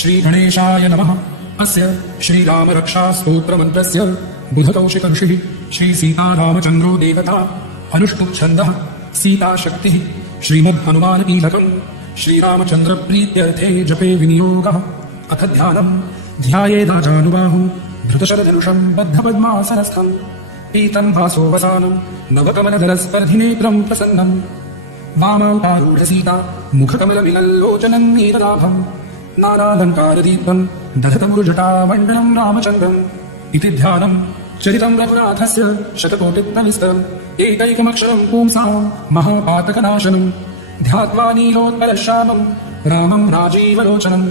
श्रीगणेशाय नमः। अस्य श्रीरामरक्षास्तोत्रमन्त्रस्य बुधकौशिकऋषिः श्रीसीतारामचन्द्रो देवता अनुष्टुप्छन्दः सीताशक्तिः श्रीमद्हनुमानकीलकम् श्रीरामचन्द्रप्रीत्यर्थे जपे विनियोगः। अथ ध्यानम् ध्यायेदाजानुबाहुम् धृतशरधनुषम् बद्धपद्मासनस्थम् पीतम् भासोवसानम् नवकमलदलस्पर्धिनेत्रम् प्रसन्नम् वामावतारूढसीता मुखकमलमिलल्लोचनम् नीरलाभम् नानालङ्कारदीपम् दधतमुरुजटामण्डलम् रामचन्द्रम् इति ध्यानम् चरितम् रघुनाथस्य शतकोटिप्रविस्तरम् एकैकमक्षरम् पुंसाम् महापातकनाशनम् ध्यात्वा नीलोत्पलश्यामम् रामम् राजीवलोचनम्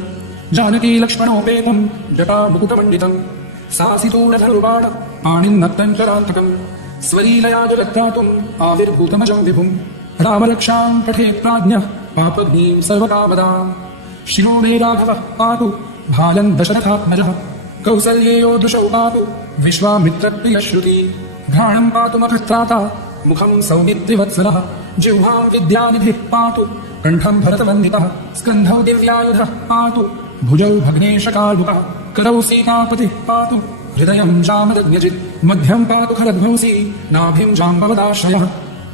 जानकी लक्ष्मणोपेतम् जटामुकुटमण्डितम् सासितूणधनुर्बाण पाणिन्नक्तञ्चरान्तकम् स्वलीलया जलत्रातुम् आविर्भूतमजम् विभुम् रामरक्षाम् पठेत् प्राज्ञः पापग्नीम् सर्वकामदाम् शिरो मे राघवः पातु भालम् दशरथात्मजः कौसल्येयो दृशौ पातु विश्वामित्रप्रियश्रुति घ्राणम् पातु मखत्राता मुखम् सौमित्रिवत्सलः जिह्वाम् विद्यानिधिः पातु कण्ठम् भरतवन्दितः स्कन्धौ दिव्यायुधः पातु भुजौ भग्नेशकाल्मुकः करौ सीतापतिः पातु हृदयम् जामदग्न्यजित् मध्यम् पातु खरध्वंसी नाभिम् जाम्बवदाश्रयः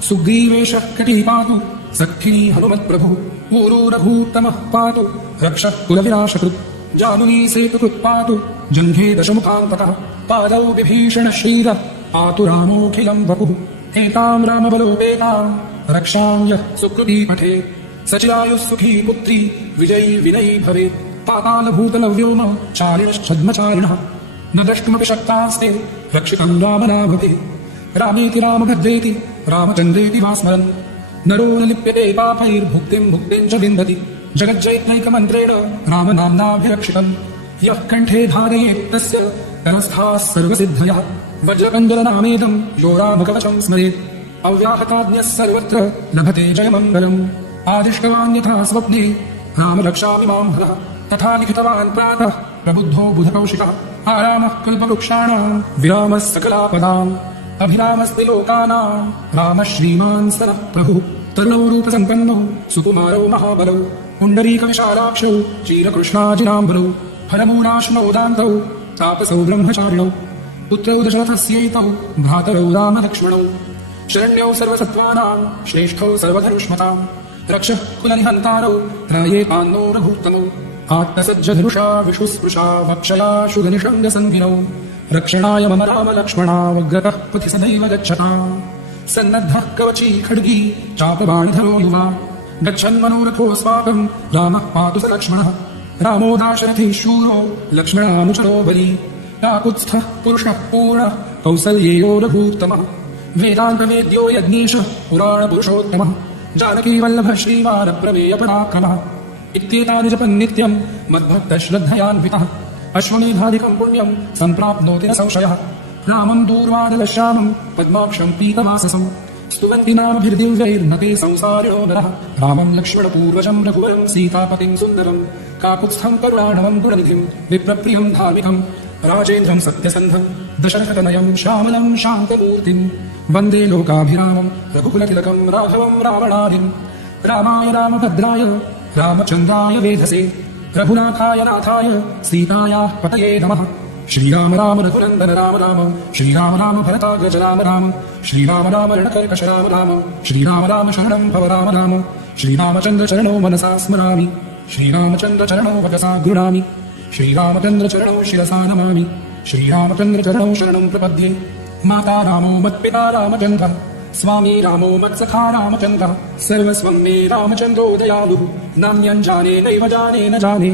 सुग्रीवेशः कटिः पातु सखी हनुमत्प्रभुः ऊरू रघूत्तमः पातु रक्षः कुलविनाशकृत् जानुनी सेतुकृत् पातु जङ्घे दशमुखान्तकः पादौ विभीषणः श्रीरः पातु रामोऽखिलम् वपुः एताम् रामबलोपेताम् रक्षाम् यः सुकृती पठेत् सचिरायुः सुखी पुत्री विजयी विनयी भवेत् पातालभूतलव्योम चारिणश्छद्मचारिणः न द्रष्टुमपि शक्तास्ते रक्षितम् रामनाभभिः रामेति रामभद्रेति रामचन्द्रेति वा स्मरन् नरो न लिप्यते पापैर्भुक्तिम् भुक्तिम् च विन्दति जगज्जैत्रैकमन्त्रेण रामनाम्नाभिरक्षितम् यः कण्ठे धारयेत् तस्य करस्थाः सर्वसिद्धयः वज्रकन्दरनामेदम् यो रामकवचम् स्मरेत् अव्याहताज्ञः सर्वत्र लभते जयमङ्गलम् आदिष्टवान् यथा स्वप्ने रामरक्षामि हरः तथा लिखितवान् प्रातः प्रबुद्धो बुधकौशिकः आरामः कल्पवृक्षाणाम् विरामः सकलापदाम् अभिरामस्ति लोकानाम् रामः श्रीमान् स्तनः प्रभुः तरुणौ रूपसम्पन्नौ सुकुमारौ महाबलौ पुण्डरीकविशालाक्षौ चीरकृष्णाजिनाम्बरौ फलमूलाश्नौ दान्तौ तापसौ ब्रह्मचारिणौ पुत्रौ दशरथस्यैतौ भ्रातरौ रामलक्ष्मणौ शरण्यौ सर्वसत्त्वानाम् श्रेष्ठौ सर्वधनुष्मताम् रक्षः कुलनिहन्तारौ त्रायेतान्नो रघूत्तमौ आत्मसज्जधनुषा विशुस्पृशा वक्षया शुगनिषङ्गसङ्गिनौ रक्षणाय मम रामलक्ष्मणावग्रतः पथि सदैव गच्छताम् सन्नद्धः कवची खड्गी चापबाणिधरो युवा गच्छन्मनोरथोऽस्माकम् रामः पातु स लक्ष्मणः रामो दाशरथिः शूरो लक्ष्मणानुचरो बली काकुत्स्थः पुरुषः पूर्णः कौसल्येयो रघूत्तमः वेदान्तवेद्यो यज्ञेशः पुराणपुरुषोत्तमः जानकीवल्लभः श्रीमानप्रमेयपराक्रमः इत्येतानि जपन् नित्यम् मद्भक्तश्रद्धयान्वितः अश्वमेधादिकम् पुण्यम् सम्प्राप्नोति न संशयः रामम् दूर्वादलश्यामम् पद्माक्षम् पीतवाससम् स्तुवन्ति नामभिर्दिव्यैर्नते संसारिणो नरः रामम् लक्ष्मणपूर्वजम् रघुवरम् सीतापतिम् सुन्दरम् काकुत्स्थम् करुणाणवम् गुणनिधिम् विप्रप्रियम् धार्मिकम् राजेन्द्रम् सत्यसन्धम् दशरथतनयम् श्यामलम् शान्तमूर्तिम् वन्दे लोकाभिरामम् रघुकुलतिलकम् राघवम् रावणादिम् रामाय रामभद्राय रामचन्द्राय वेधसे रघुनाथाय नाथाय सीतायाः पतये नमः। श्रीराम राम रघुनन्दन राम राम श्रीराम राम भरताग्रज राम राम श्रीराम राम रणकर्कश राम राम श्रीराम राम शरणं भव राम राम श्रीरामचन्द्र चरणौ मनसा स्मरामि श्रीरामचन्द्र चरणौ वचसा गृह्णामि श्रीरामचन्द्र चरणौ शिरसा नमामि श्रीरामचन्द्र चरणौ शरणं प्रपद्ये। माता रामो मत्पिता रामचन्द्रः स्वामी रामो मत्सखा रामचन्द्रः सर्वस्वं मे रामचन्द्रो दयालुः नान्यं जाने नैव जाने न जाने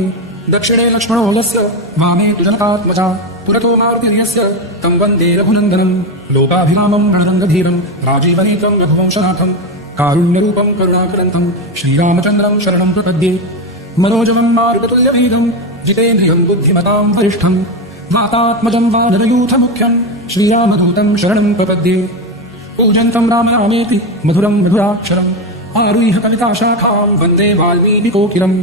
दक्षिणे लक्ष्मणो यस्य वामे तु जनकात्मजा पुरतो मारुतिर्यस्य तं वन्दे रघुनन्दनम् लोकाभिरामम् रणरङ्गधीरम् राजीवनेत्रम् रघुवंशनाथम् कारुण्यरूपम् करुणाकरन्तम् श्रीरामचन्द्रम् शरणम् प्रपद्ये। मनोजवम् मारुततुल्यवेगम् जितेन्द्रियम् बुद्धिमताम् वरिष्ठम् मातात्मजम् वानरयूथमुख्यम् श्रीरामदूतम् शरणम् प्रपद्ये। पूजन्तम् राम रामेति मधुरम् मधुराक्षरम् आरुह्य कविताशाखाम् वन्दे वाल्मीकिकोकिलम्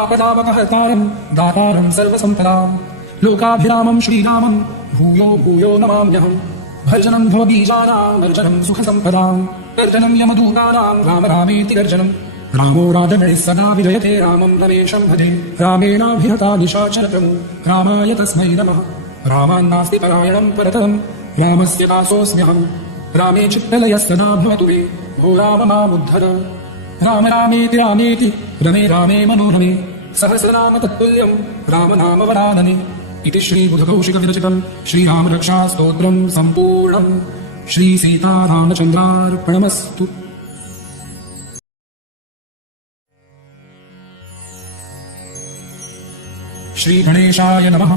आपदावकहर्तारम् दातारम् सर्वसम्पदाम् लोकाभिरामम् श्रीरामम् भूयो भूयो नमाम्यहम् भर्जनम् भवबीजानाम् वर्जनम् सुखसम्पदाम् गर्जनम् यमदूतानाम् राम रामेति गर्जनम् रामो राजगणैः सदा विजयते रामं रमेशं भजे रामेणाभिहता निशाचरतमु रामाय तस्मै नमः रामान्नास्ति परायणं परतरं रामस्य दासोऽस्म्यहम् रामे चित्तलयः सदा भवतु मे भो राम मामुद्धर राम रामेति रामेति रमे रामे मनोरमे सहस्रनाम तत्तुल्यं राम नाम वरानने इति श्रीबुधकौशिकविरचितं श्रीरामरक्षास्तोत्रं सम्पूर्णम् श्रीसीतारामचन्द्रार्पणमस्तु। श्रीगणेशाय नमः।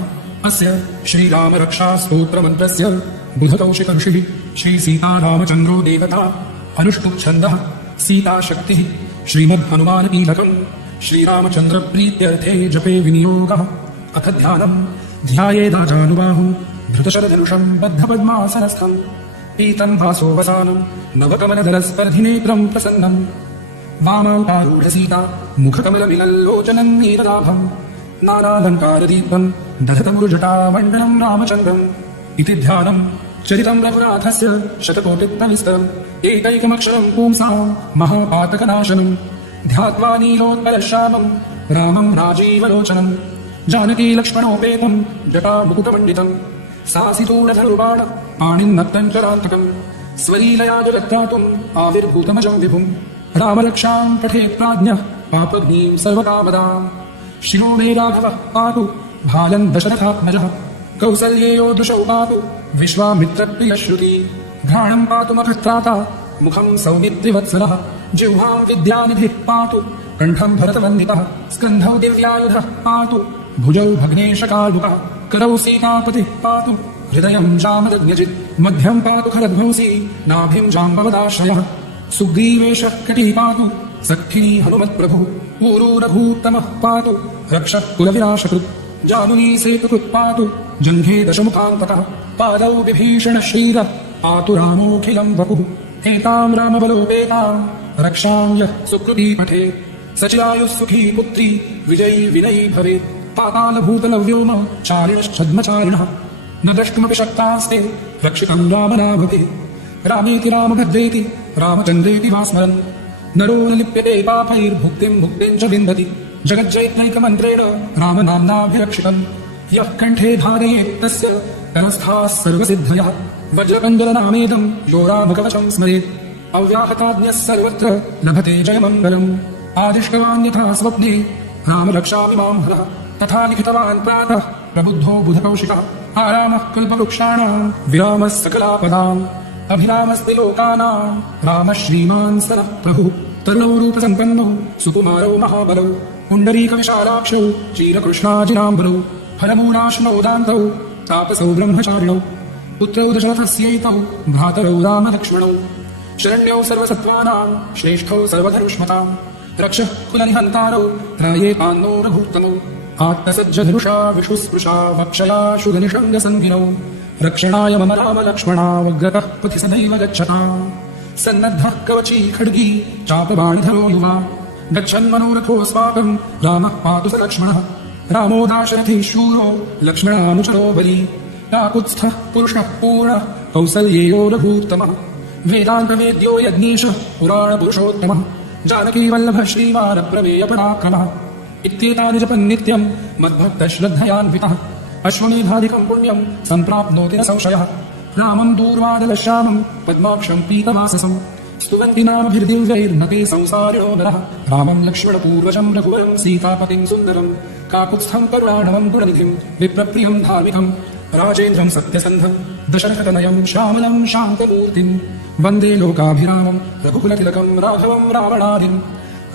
अस्य श्रीरामरक्षास्तोत्रमन्त्रस्य बुधकौशिकऋषिः श्रीसीतारामचन्द्रो देवता अनुष्टुप्छन्दः सीताशक्तिः श्रीमद्हनुमानकीलकम् श्रीरामचन्द्रप्रीत्यर्थे जपे विनियोगः। अथ ध्यानम् ध्यायेदाजानुबाहुम् धृतशरधनुषम् बद्धपद्मासनस्थम् पीतम् भासोवसानम् नवकमलदलस्पर्धिनेत्रम् प्रसन्नम् वामावतारूढसीता मुखकमलमिलल्लोचनम् नीरलाभम् नानालङ्कारदीपम् दधतमुरुजटामण्डलम् रामचन्द्रम् इति ध्यानम् चरितम् रघुनाथस्य शतकोटित्तविस्तरम् एकैकमक्षरम् पुंसाम् महापातकनाशनम् ध्यात्वा नीलोत्पलश्यामम् रामम् राजीवलोचनम् जानकी लक्ष्मणोपेतम् जटामुकुटमण्डितम् सासितूणधनुर्बाण पाणिन्नक्तञ्चरान्तकम् स्वलीलया जगत्त्रातुम् आविर्भूतमजम् विभुम् रामरक्षाम् पठेत् प्राज्ञः पापग्नीम् सर्वकामदाम् शिरो मे राघवः पातु भालम् दशरथात्मजः कौसल्येयो दृशौ पातु विश्वामित्रप्रियश्रुति घ्राणम् पातु मखत्राता मुखम् सौमित्रिवत्सलः जिह्वाम् विद्यानिधिः पातु कण्ठम् भरतवन्दितः स्कन्धौ दिव्यायुधः पातु भुजौ भग्नेशकालुकः करौ सीतापतिः पातु हृदयम् जामदग्न्यजित् मध्यम् पातु खरध्वंसी नाभिम् जाम्बवदाश्रयः सुग्रीवेशः कटिः पातु सखी हनुमत्प्रभुः ऊरू रघूत्तमः पातु रक्षः कुलविनाशकृत् जानुनी सेतुकृत् पातु जङ्घे दशमुखान्तकः पादौ विभीषणः श्रीरः पातु रामोऽखिलम् वपुः एताम् रामबलोपेताम् रक्षाम् यः सुकृती पठेत् सचिरायुः सुखी पुत्री विजयी विनयी भवेत् पातालभूतलव्योम चारिणश्छद्मचारिणः न द्रष्टुमपि शक्तास्ते रक्षितम् रामनाभभिः रामेति रामभद्रेति रामचन्द्रेति वा स्मरन् नरो न लिप्यते पापैर्भुक्तिम् मुक्तिम् च विन्दति जगज्जैत्रैकमन्त्रेण रामनाम्नाभिरक्षितम् यः कण्ठे धारयेत् तस्य करस्थाः सर्वसिद्धयः वज्रकण्डलनामेदम् यो रामकवचम् स्मरेत् अव्याहताज्ञः सर्वत्र लभते जयमङ्गलम् आदिष्टवान् यथा स्वप्ने रामरक्षामि मां हरः तथा लिखितवान् प्रातः प्रबुद्धो बुधकौशिकः आरामः कल्पवृक्षाणाम् विरामः सकलापदाम् अभिरामस्ति लोकानाम् रामः श्रीमान् सनः प्रभुः तरुणौ रूपसम्पन्नौ सुकुमारौ महाबलौ पुण्डरीकविशालाक्षौ क्षीरकृष्णाजिनाम्बरौ फलमूलाश्नौ दान्तौ तापसौ ब्रह्मचारिणौ पुत्रौ दशरथस्यैतौ भ्रातरौ रामलक्ष्मणौ शरण्यौ सर्वसत्त्वानाम् श्रेष्ठौ सर्वधनुष्मताम् रक्षः कुलनिहन्तारौ त्रायेतान्नो रघूत्तमौ आत्मसज्जधनुषा विषुस्पृशा वक्षया शुधनिषङ्गसङ्गिनौ रक्षणाय मम रामलक्ष्मणावग्रतः पथि सदैव गच्छताम् सन्नद्धः कवची खड्गी चापबाणिधरो युवा गच्छन्मनोरथोऽस्माकम् रामः पातु स लक्ष्मणः रामो दाशरथिः शूरो लक्ष्मणानुचरो बली काकुत्स्थः पुरुषः पूर्णः कौसल्येयो रघूत्तमः वेदान्तवेद्यो यज्ञेशः पुराणपुरुषोत्तमः जानकीवल्लभः श्रीमानप्रमेयपराक्रमः इत्येतानि जपन् नित्यम् मद्भक्तश्रद्धयान्वितः अश्वमेधादिकम् पुण्यम् सम्प्राप्नोति न संशयः रामम् दूर्वादलश्यामम् पद्माक्षम् पीतवाससम् स्तुवन्ति नामभिर्दिव्यैर्नते संसारिणो नरः रामम् लक्ष्मणपूर्वजम् रघुवरम् सीतापतिम् सुन्दरम् काकुत्स्थम् करुणाणवम् गुणनिधिम् विप्रप्रियम् धार्मिकम् राजेन्द्रम् सत्यसन्धम् दशरथतनयम् श्यामलम् शान्तमूर्तिम् वन्दे लोकाभिरामम् रघुकुलतिलकम् राघवम् रावणादिम्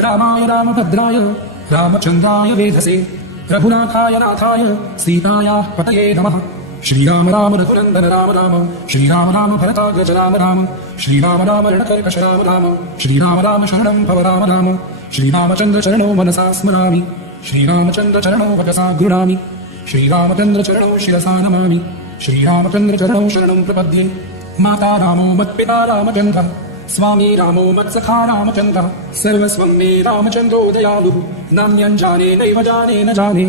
रामाय रामभद्राय रामचन्द्राय वेधसे रघुनाथाय नाथाय सीतायाः पतये नमः। श्रीराम राम रघुनन्दन राम राम श्रीराम राम भरताग्रज राम राम श्रीराम राम रणकर्कश राम राम श्रीराम राम शरणम् भव राम राम श्रीरामचन्द्र चरणौ मनसा स्मरामि श्रीरामचन्द्र चरणौ वचसा गृह्णामि श्रीरामचन्द्र चरणौ शिरसा नमामि श्रीरामचन्द्र चरणौ शरणं प्रपद्ये। माता रामो मत्पिता रामचन्द्रः स्वामी रामो मत्सखा रामचन्द्रः सर्वस्वं मे रामचन्द्रो दयालुः नान्यं जाने नैव जाने न जाने।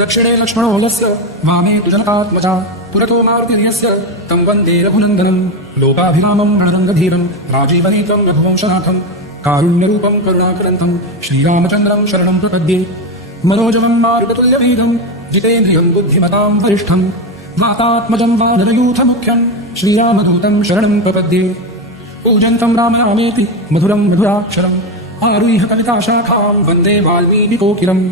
दक्षिणे लक्ष्मणो यस्य वामे तु जनकात्मजा पुरतो मारुतिर्यस्य तं वन्दे रघुनन्दनम् लोकाभिरामम् रणरङ्गधीरम् राजीवनेत्रम् रघुवंशनाथम् कारुण्यरूपं करुणाकरन्तं श्रीरामचन्द्रं शरणं प्रपद्ये। मनोजवं मारुततुल्यवेगं जितेन्द्रियं बुद्धिमतां वरिष्ठं वातात्मजं वानरयूथमुख्यं श्रीरामदूतं शरणं प्रपद्ये। पूजन्तं राम रामेति मधुरं मधुराक्षरम् आरुह्य कविताशाखां वन्दे वाल्मीकिकोकिलम्।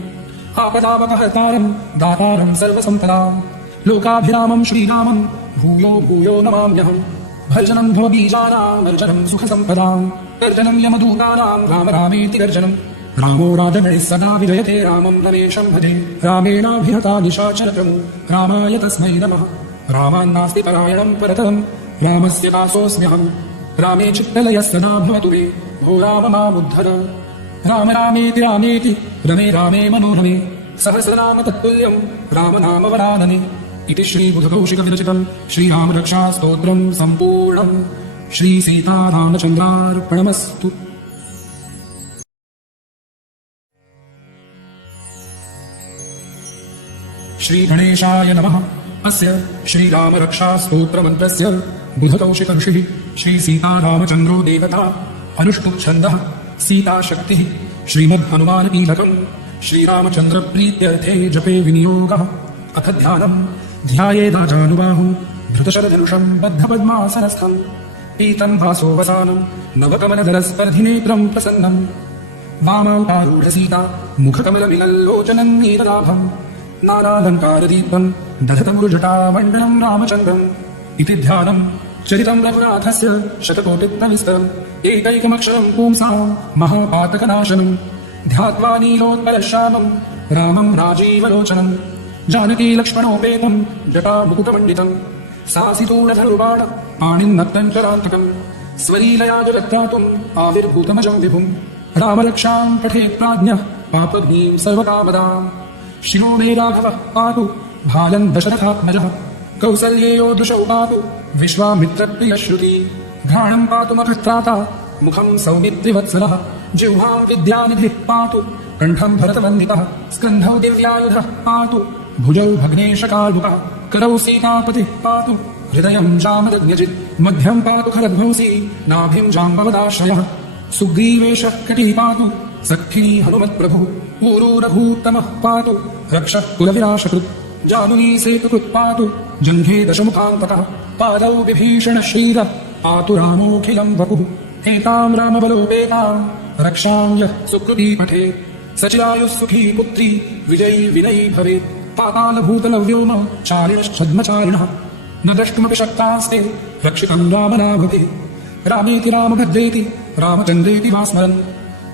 आपदावपहर्तारं दातारं सर्वसम्पदां लोकाभिरामं श्रीरामं भूयो भूयो नमाम्यहम्। भर्जनं भवबीजानां वर्जनं सुखसम्पदां गर्जनं यमदूतानां राम रामेति गर्जनम्। रामो राजगणैः सदा विजयते रामं रमेशं भजे। रामेणाभिहता निशाचरतमु रामाय तस्मै नमः। रामान्नास्ति परायणं परतम् रामस्य दासोऽस्म्यहम्। रामे चित्तलयः सदा भवतु मे भो राम मामुद्धर। राम रामेति रामेति रमे रामे मनोरमे सहस्रनाम तत्तुल्यं रामनाम वरानने। इति श्रीबुधकौशिकविरचितं श्रीरामरक्षास्तोत्रं सम्पूर्णम्। श्रीसीतारामचन्द्रार्पणमस्तु। श्रीगणेशाय नमः। अस्य श्रीरामरक्षास्तोत्रमन्त्रस्य बुधकौशिकऋषिः श्रीसीतारामचन्द्रो देवता अनुष्टुप्छन्दः सीताशक्तिः श्रीमद्हनुमानकीलकम् श्रीरामचन्द्रप्रीत्यर्थे जपे विनियोगः। अथ ध्यानम् ध्यायेदाजानुबाहुं धृतशरधनुषं बद्धपद्मासनस्थं पीतं भासोवसानं नवकमलदलस्पर्धिनेत्रं प्रसन्नं वामाङ्कारूढसीता मुखकमलमिलल्लोचनं नीरलाभं नानालङ्कारदीपं दधतमुरुजटामण्डलं रामचन्द्रम्। इति ध्यानं चरितं रघुनाथस्य शतकोटिप्रविस्तरम् एकैकमक्षरं पुंसां महापातकनाशनं ध्यात्वा नीलोत्पलश्यामं रामं राजीवलोचनं जानकी लक्ष्मणोपेतं जटामुकुटमण्डितं सासितूणधनुर्बाण पाणिन्नक्तञ्चरान्तकं स्वलीलया जलत्रातुम् आविर्भूतमजं विभुं रामरक्षां पठेत् प्राज्ञः पापघ्नीं सर्वकामदाम्। शिरो मे राघवः पातु भालन् दशरथात्मजः कौसल्येयो दृशौ पातु विश्वामित्रप्रियश्रुति घ्राणं पातु मखत्राता मुखं सौमित्रिवत्सलः जिह्वां विद्यानिधिः पातु कण्ठं भरतवन्दितः स्कन्धौ दिव्यायुधः पातु भुजौ भग्नेशकाल्मुकः करौ सीतापतिः पातु हृदयं जामदग्न्यजित् मध्यं पातु खरध्वंसी नाभिं जाम्बवदाश्रयः सुग्रीवेशः कटिः पातु सखिनी हनुमत्प्रभुः ऊरू रघूत्तमः पातु रक्षः कुलविनाशकृत् जानुनी सेतुकृत् पातु जङ्घे दशमुखान्तकः पादौ विभीषणः श्रीरः पातु रामोऽखिलं वपुः एतां रामबलोपेतां रक्षां यः सुकृती पठेत् सचिरायुः सुखी पुत्री विजयी विनयी भवेत् पातालभूतलव्योम चारिणश्छद्मचारिणः न द्रष्टुमपि शक्तास्ते रक्षितं रामनाभभिः। रामेति रामभद्रेति रामचन्द्रेति वा स्मरन्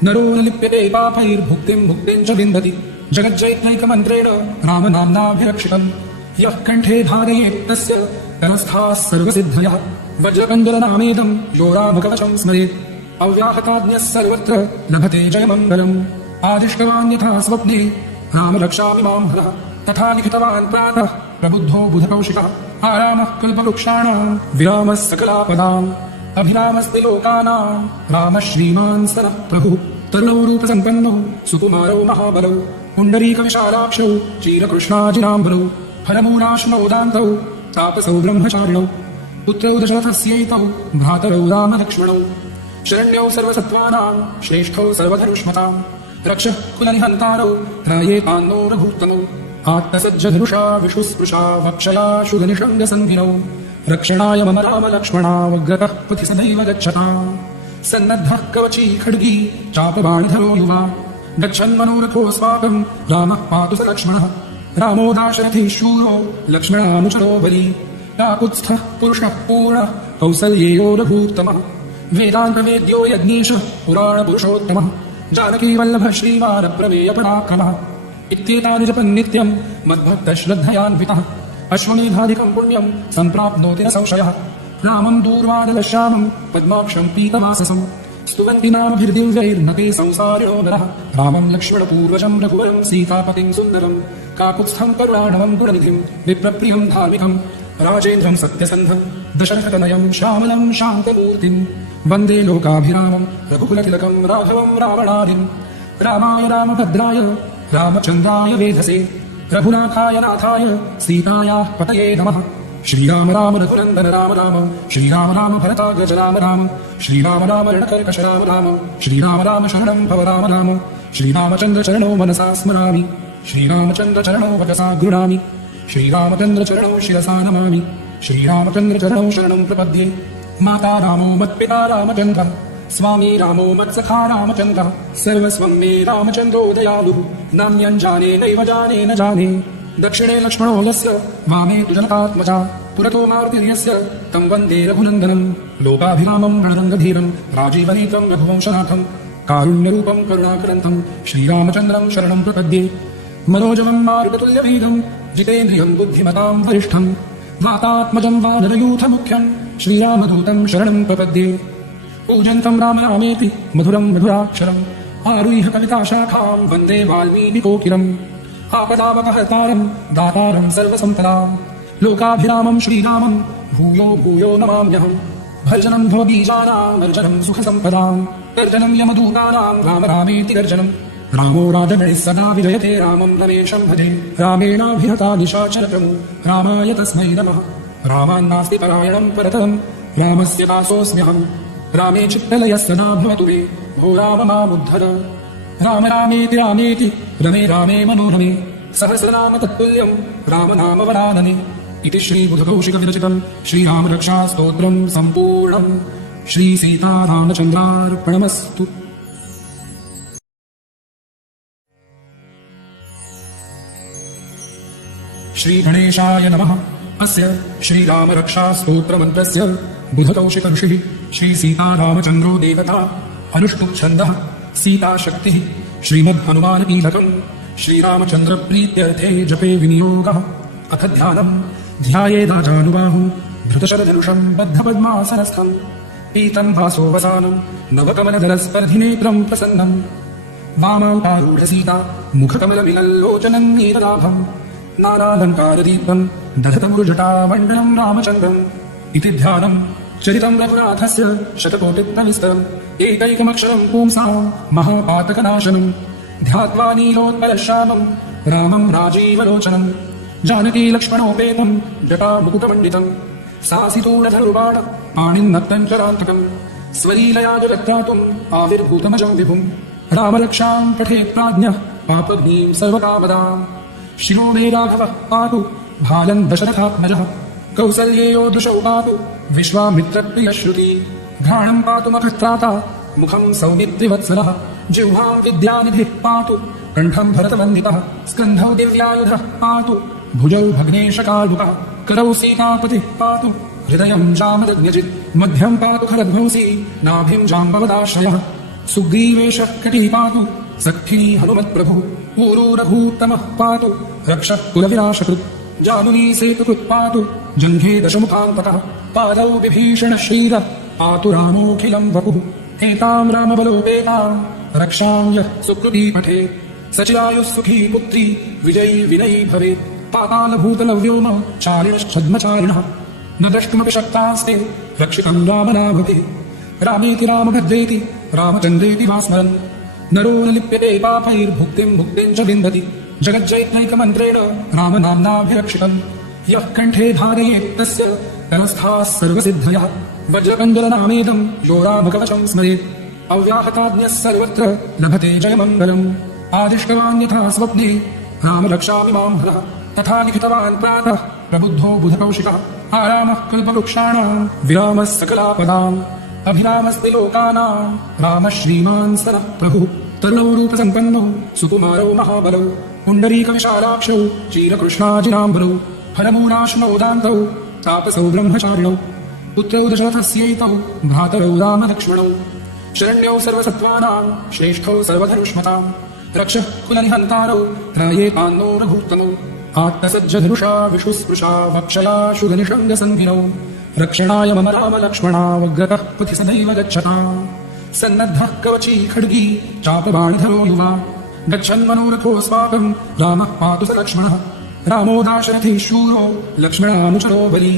नरो न लिप्यते पापैर्भुक्तिं मुक्तिं च विन्दति जगज्जैत्रैकमन्त्रेण रामनाम्नाभिरक्षितम्। यः कण्ठे धारयेत् तस्य तरस्थाः सर्वसिद्धयः वज्रकण्डलनामेदं यो रामकवचं स्मरेत् अव्याहताज्ञः सर्वत्र लभते जयमङ्गलम्। आदिष्टवान् यथा स्वप्ने रामरक्षामि मां हरः तथा लिखितवान् प्रातः प्रबुद्धो बुधकौशिकः आरामः कल्पवृक्षाणां विरामः सकलापदाम् अभिरामस्ति लोकानां रामः श्रीमान् सनः प्रभुः तरुणौ रूपसम्पन्नौ सुकुमारौ महाबलौ पुण्डरीकविशालाक्षौ चीरकृष्णाजिनाम्बरौ फलमूलाश्नौ दान्तौ तापसौ ब्रह्मचारिणौ पुत्रौ दशरथस्यैतौ भ्रातरौ रामलक्ष्मणौ शरण्यौ सर्वसत्त्वानां श्रेष्ठौ सर्वधनुष्मतां रक्षः कुलनिहन्तारौ त्रायेतान्नो रघूत्तमौ आत्मसज्जधनुषा विशुस्पृशा वक्षया शुधनिषङ्गसन्धिनौ रक्षणाय मम रामलक्ष्मणावग्रतः पथि सदैव गच्छताम् सन्नद्धः कवची खड्गी चापबाणिधरो युवा गच्छन्मनोरथोऽस्माकं रामः पातु स लक्ष्मणः रामो दाशरथिः शूरो लक्ष्मणानुचरो बली काकुत्स्थः पुरुषः पूर्णः कौसल्येयो रघूत्तमः वेदान्तवेद्यो यज्ञेशः पुराणपुरुषोत्तमः जानकीवल्लभः श्रीमानप्रमेयपराक्रमः इत्येतानि जपन् नित्यं मद्भक्तश्रद्धयान्वितः अश्वमेधाधिकं पुण्यं सम्प्राप्नोति न संशयः। रामं दूर्वादलश्यामं पद्माक्षं पीतवाससं स्तुवन्ति नामभिर्दिव्यैर्नते संसारिणो नरः रामं लक्ष्मणपूर्वजं रघुवरं सीतापतिं सुन्दरं काकुत्स्थं करुणाणवं गुणनिधिं विप्रप्रियं धार्मिकं राजेन्द्रं सत्यसन्धं दशरथतनयं श्यामलं शान्तमूर्तिं वन्दे लोकाभिरामं रघुकुलतिलकं राघवं रावणादिं। रामाय रामभद्राय रामचन्द्राय वेधसे रघुनाथाय नाथाय सीतायाः पतये नमः। श्रीराम राम रघुनंदन राम राम श्रीराम राम भरताग्रज राम राम श्रीराम राम रणकर्कश राम राम श्रीराम राम शरणं भव राम राम श्रीरामचंद्र चरणो मनसा स्मरामि श्रीरामचंद्र चरणो वचसा गृह्णामि श्रीरामचंद्र चरणो शिरसा नमामि श्रीरामचंद्र चरणो शरणं प्रपद्ये माता रामो मत्पिता रामचंद्र स्वामी रामो मत्सखा रामचंद्र सर्वस्वं मे रामचंद्रो दयालुः नान्यं जाने नैव जाने न जाने दक्षिणे लक्ष्मणो यस्य वामे तु जनकात्मजा पुरतो मारुतिर्यस्य तं वन्दे रघुनन्दनं लोकाभिरामं रणरङ्गधीरं राजीवनेत्रं रघुवंशनाथं कारुण्यरूपं करुणाकरन्तं श्रीरामचन्द्रं शरणं प्रपद्ये मनोजवं मारुततुल्यवेगं जितेन्द्रियं बुद्धिमतां वरिष्ठं वातात्मजं वानरयूथमुख्यं श्रीरामदूतं शरणं प्रपद्ये पूजन्तं राम रामेति मधुरं मधुराक्षरम् आरुह्य कविताशाखां वन्दे वाल्मीकिकोकिलम् आपदापहर्तारं दातारं सर्वसम्पदां लोकाभिरामं श्रीरामं भूयो भूयो नमाम्यहम् भर्जनं भवबीजानां वर्जनं सुखसम्पदां गर्जनं यमदूतानां राम रामेति गर्जनं रामो राजगणैः सदा विजयते रामं रमेशं भजे रामेणाभिहता निशाचरतमु रामाय तस्मै नमः रामान्नास्ति परायणं परतम् रामस्य दासोऽस्म्यहम् रामे चित्तलयः सदा भवतु मे भो राम मामुद्धर राम रामेति रामेति रमे रामे मनोरमे सहस्रनाम तत्तुल्यं राम नाम वरानने इति श्रीबुधकौशिकविरचितं श्रीरामरक्षास्तोत्रं सम्पूर्णं श्रीसीतारामचन्द्रार्पणमस्तु। श्रीगणेशाय नमः। अस्य श्रीरामरक्षास्तोत्रमन्त्रस्य बुधकौशिकऋषिः श्रीसीतारामचन्द्रो देवता अनुष्टुप्छन्दः सीताशक्तिः श्रीमद्हनुमानकीलकम् श्रीरामचन्द्रप्रीत्यर्थे जपे विनियोगः। अथ ध्यानम् ध्यायेदाजानुबाहुं धृतशरधनुषं बद्धपद्मासनस्थं पीतं वासोवसानं नवकमलदलस्पर्धिनेत्रं प्रसन्नं वामावतारूढसीता मुखकमलमिलल्लोचनं नीरलाभं नानालङ्कारदीप्तं दधतमुरुजटामण्डलं रामचन्द्रम् इति ध्यानम् चरितं रघुनाथस्य शतकोटिप्रविस्तरम् एकैकमक्षरं पुंसां महापातकनाशनं ध्यात्वा नीलोत्पलश्यामं रामं राजीवलोचनं जानकी लक्ष्मणोपेतं जटामुकुटमण्डितं सासितूणधनुर्बाण पाणिन्नक्तञ्चरान्तकं स्वलीलया जगत्त्रातुम् आविर्भूतमजं विभुं रामरक्षां पठेत् प्राज्ञः पापघ्नीं सर्वकामदाम् शिरो मे राघवः पातु भालन् दशरथात्मजः कौसल्येयो दुषौ पातु विश्वामित्रप्रियश्रुति घ्राणं पातु मखत्राता मुखं सौमित्रिवत्सलः जिह्वां विद्यानिधिः पातु कण्ठं भरतवन्दितः स्कन्धौ दिव्यायुधः पातु भुजौ भग्नेशकालुकः करौ सीतापतिः पातु हृदयं जामदग्न्यजित् मध्यं पातु खरध्वंसी नाभिं जाम्बवदाश्रयः सुग्रीवेशः कटिः पातु सखी हनुमत्प्रभुः ऊरू रघूत्तमः पातु रक्षः कुलविनाशकृत् जानुनी सेतुकृत् पातु जङ्घे दशमुखान्तकः पादौ विभीषणः श्रीरः पातु रामोऽखिलं वपुः एतां रामबलोपेतां रक्षां यः सुकृती पठेत् सचिरायुः सुखी पुत्री विजयी विनयी भवेत् पातालभूतलव्योम चारिणश्छद्मचारिणः न द्रष्टुमपि शक्तास्ते रक्षितं रामनाभभिः रामेति रामभद्रेति रामचन्द्रेति वा स्मरन् नरो न लिप्यते पापैर्भुक्तिं मुक्तिं च विन्दति जगज्जैत्रैकमन्त्रेण रामनाम्नाभिरक्षितम् यः कण्ठे धारयेत् तस्य तरस्थाः सर्वसिद्धयः वज्रकण्डलनामेदं यो रामकवचं स्मरेत् अव्याहताज्ञः सर्वत्र लभते जयमङ्गलम् आदिष्टवान् यथा स्वप्ने रामरक्षामि मां हरः तथा लिखितवान् प्रातः प्रबुद्धो बुधकौशिकः आरामः कल्पवृक्षाणां विरामः सकलापदाम् अभिरामस्ति लोकानां रामः श्रीमान् सनः प्रभुः तरुणौ रूपसम्पन्नौ सुकुमारौ महाबलौ पुण्डरीकविशालाक्षौ चीरकृष्णाजिनाम्बरौ फलमूलाश्नौ दान्तौ तापसौ ब्रह्मचारिणौ पुत्रौ दशरथस्यैतौ भ्रातरौ रामलक्ष्मणौ शरण्यौ सर्वसत्त्वानां श्रेष्ठौ सर्वधनुष्मतां रक्षः कुलनिहन्तारौ त्रायेतान्नो रघूत्तमौ आत्मसज्जधनुषा विशुस्पृशा वक्षया शुगनिषङ्गसङ्गिनौ रक्षणाय मम रामलक्ष्मणावग्रतः पथि सदैव गच्छताम् सन्नद्धः कवची खड्गी चापबाणिधरो युवा गच्छन्मनोरथोऽस्माकं रामः पातु स लक्ष्मणः रामो दाशरथी शूरो लक्ष्मणानुचरो बली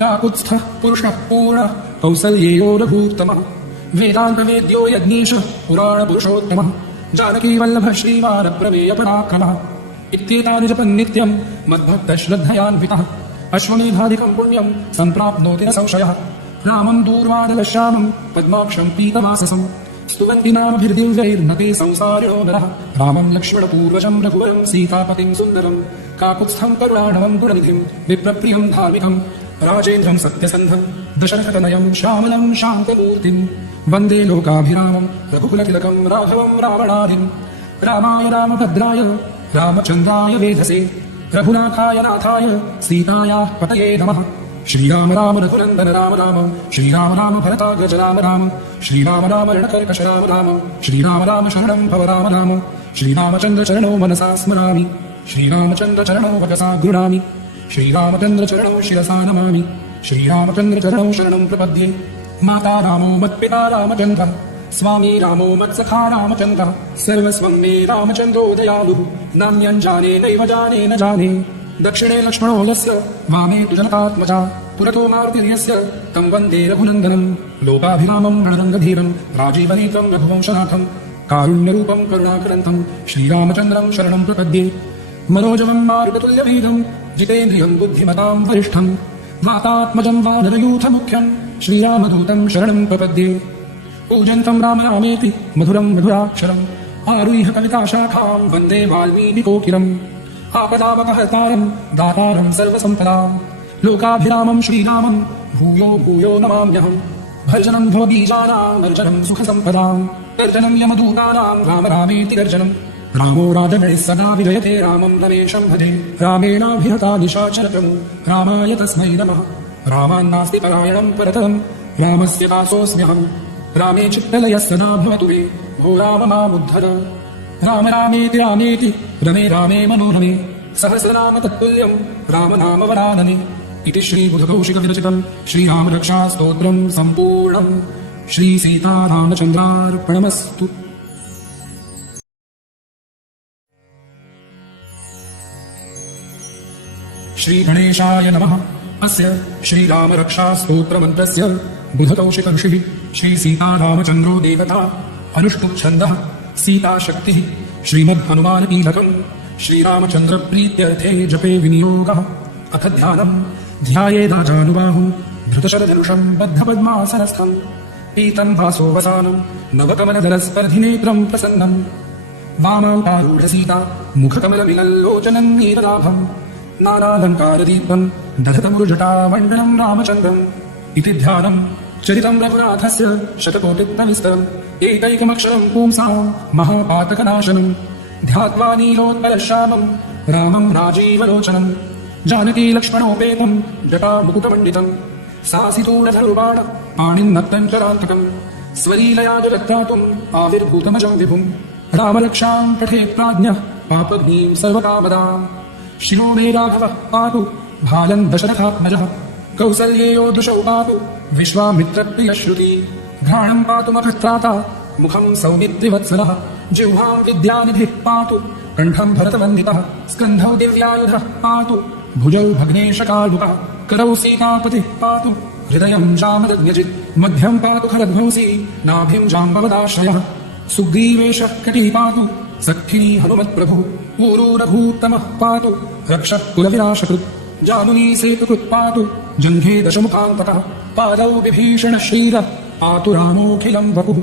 काकुत्स्थः पुरुषः पूर्णः कौसल्येयो रघूत्तमः वेदान्तवेद्यो यज्ञेशः पुराणपुरुषोत्तमः जानकीवल्लभः श्रीमानप्रमेयपराक्रमः इत्येतानि जपन् नित्यं मद्भक्तः श्रद्धयान्वितः अश्वमेधाधिकं पुण्यं सम्प्राप्नोति न संशयः रामं दूर्वादलश्यामं पद्माक्षं पीतवाससं स्तुवन्ति नामभिर्दिव्यैर्नते संसारिणो नरः रामं लक्ष्मणपूर्वजं रघुवरं सीतापतिं सुन्दरं काकुत्स्थं करुणाणवं गुणनिधिं विप्रप्रियं धार्मिकं राजेन्द्रं सत्यसन्धं दशरथतनयं श्यामलं शान्तमूर्तिं वन्दे लोकाभिरामं रघुकुलतिलकं राघवं रावणाधिं रामाय रामभद्राय रामचन्द्राय वेधसे रघुनाथाय नाथाय सीतायाः पतये नमः श्रीराम राम रघुनन्दन राम राम श्रीराम राम भरताग्रज राम राम श्रीराम राम रणकर्कश राम राम श्रीराम राम शरणं भव राम राम श्रीरामचन्द्र चरणो मनसा स्मरामि श्रीरामचन्द्र चरणो वचसा गृह्णामि श्रीरामचन्द्र चरणो शिरसा नमामि श्रीरामचन्द्र चरणो शरणं प्रपद्ये माता रामो मत्पिता रामचन्द्रः स्वामी रामो मत्सखा रामचन्द्रः सर्वस्वं मे रामचन्द्रो दयालुः नान्यं जाने नैव जाने न जाने दक्षिणे लक्ष्मणो यस्य वामे तु जनकात्मजा पुरतो मारुतिर्यस्य तं वन्दे रघुनन्दनं लोकाभिरामं रणरङ्गधीरं राजीवनेत्रं रघुवंशनाथं कारुण्यरूपं करुणाकरन्तं श्रीरामचन्द्रं शरणं प्रपद्ये मनोजवं मारुततुल्यवेगं जितेन्द्रियं बुद्धिमतां वरिष्ठं वातात्मजं वानरयूथमुख्यं श्रीरामदूतं शरणं प्रपद्ये पूजन्तं राम रामेति मधुरं मधुराक्षरम् आरुह्य कविताशाखां वन्दे वाल्मीकिकोकिलम् आपदावपहर्तारं दातारं सर्वसम्पदां लोकाभिरामं श्रीरामं भूयो भूयो नमाम्यहम् भर्जनं भवबीजानां वर्जनं सुखसम्पदां गर्जनं यमदूतानां राम रामेति गर्जनं रामो राजगणैः सदा विजयते रामं रमेशं भजे रामेणाभिहता निशाचरतनु रामाय तस्मै नमः रामान्नास्ति परायणं परतरं रामस्य दासोऽस्म्यहम् रामे चित्तलयः सदा भवतु मे भो राम मामुद्धर राम रामेति रामेति रमे रामे मनोरमे सहस्रनाम तत्तुल्यं राम नाम वरानने इति श्रीबुधकौशिकविरचितं श्रीरामरक्षास्तोत्रं सम्पूर्णं श्रीसीतारामचन्द्रार्पणमस्तु। श्रीगणेशाय नमः। अस्य श्रीरामरक्षास्तोत्रमन्त्रस्य बुधकौशिकऋषिः श्रीसीतारामचन्द्रो देवता अनुष्टुप्छन्दः सीताशक्तिः श्रीमद्हनुमानकीलकम् श्रीरामचन्द्रप्रीत्यर्थे जपे विनियोगः। अथ ध्यानम् ध्यायेदाजानुबाहुम् धृतशरधनुषम् बद्धपद्मासनस्थम् पीतम् भासोवसानम् नवकमलदलस्पर्धिनेत्रम् प्रसन्नम् वामावतारूढसीता मुखकमलमिलल्लोचनम् नीललाभम् नानालङ्कारदीपम् दधतमुरुजटामण्डलम् रामचन्द्रम् इति ध्यानम् चरितं रघुनाथस्य शतकोटिप्रविस्तरम् एकैकमक्षरम् पुंसाम् महापातकनाशनम् ध्यात्वा नीलोत्पलश्यामम् रामम् राजीवलोचनम् जानकी लक्ष्मणोपेतम् जटामुकुटमण्डितम् सासितूणधनुर्बाण पाणिन्नक्तम् चरान्तकम् स्वलीलया जगत्त्रातुम् आविर्भूतमजम् विभुम् रामरक्षाम् पठेत् प्राज्ञः पापग्नीम् सर्वकामदाम् शिरो मे राघवः पातु भालम् दशरथात्मजः कौसल्येयो दृशौ पातु विश्वामित्रप्रियश्रुति घ्राणम् पातु मखत्राता मुखम् सौमित्रिवत्सलः जिह्वाम् विद्यानिधिः पातु कण्ठम् भरतवन्दितः स्कन्धौ दिव्यायुधः पातु भुजौ भग्नेशकालुकः करौ सीतापतिः पातु हृदयम् जामदग्न्यजित् मध्यम् पातु खरध्वंसी नाभिम् जाम्बवदाश्रयः सुग्रीवेशः कटिः पातु सखी हनुमत्प्रभुः ऊरू रघूत्तमः पातु रक्षः कुलविनाशकृत् जानुनी सेतुकृत् पातु जङ्घे दशमुखान्तकः पादौ विभीषणः श्रीरः पातु रामोऽखिलम् वपुः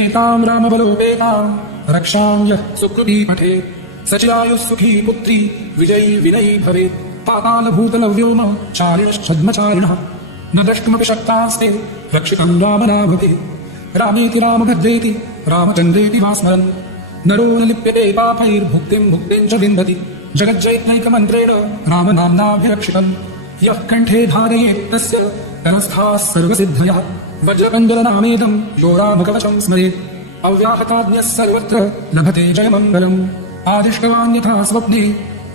एताम् रामबलोपेताम् रक्षाम् यः सुकृती पठेत् सचिरायुः सुखी पुत्री विजयी विनयी भवेत् पातालभूतलव्योम चारिणश्छद्मचारिणः न द्रष्टुमपि शक्तास्ते रक्षितम् रामनाभभिः रामेति रामभद्रेति रामचन्द्रेति वा स्मरन् नरो न लिप्यते पापैर्भुक्तिम् मुक्तिम् च विन्दति जगज्जैत्रैकमन्त्रेण रामनाम्नाभिरक्षितम् यः कण्ठे धारयेत् तस्य तरस्थाः सर्वसिद्धयः वज्रकण्डलनामेदम् यो रामकवचम् स्मरेत् अव्याहताज्ञः सर्वत्र लभते जयमङ्गलम् आदिष्टवान् यथा स्वप्ने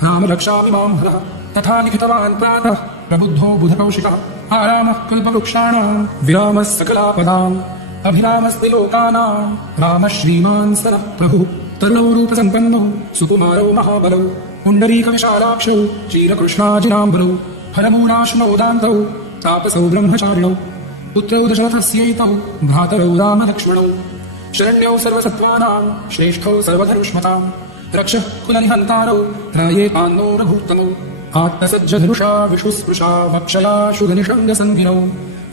रामरक्षामि मां हरः तथा लिखितवान् प्रातः प्रबुद्धो बुधकौशिकः आरामः कल्पवृक्षाणाम् विरामः सकलापदाम् अभिरामस्ति लोकानाम् रामः श्रीमान् सरः प्रभुः तरुणौ रूपसम्पन्नौ सुकुमारौ महाबलौ पुण्डरीकविशालाक्षौ चीरकृष्णाजिनाम्बरौ हरमूलाश्मोदान्तौ तापसौ ब्रह्मचारिणौ पुत्रौ दशरथस्यैतौ भ्रातरौ रामलक्ष्मणौ शरण्यौ सर्वसत्त्वानाम् श्रेष्ठौ सर्वधनुष्मताम् रक्षः कुलनिहन्तारौ त्रायेतान्नो रघूत्तमौ आत्मसज्जधनुषा विशुस्पृशा वक्षया शुधनिषङ्गसङ्गिनौ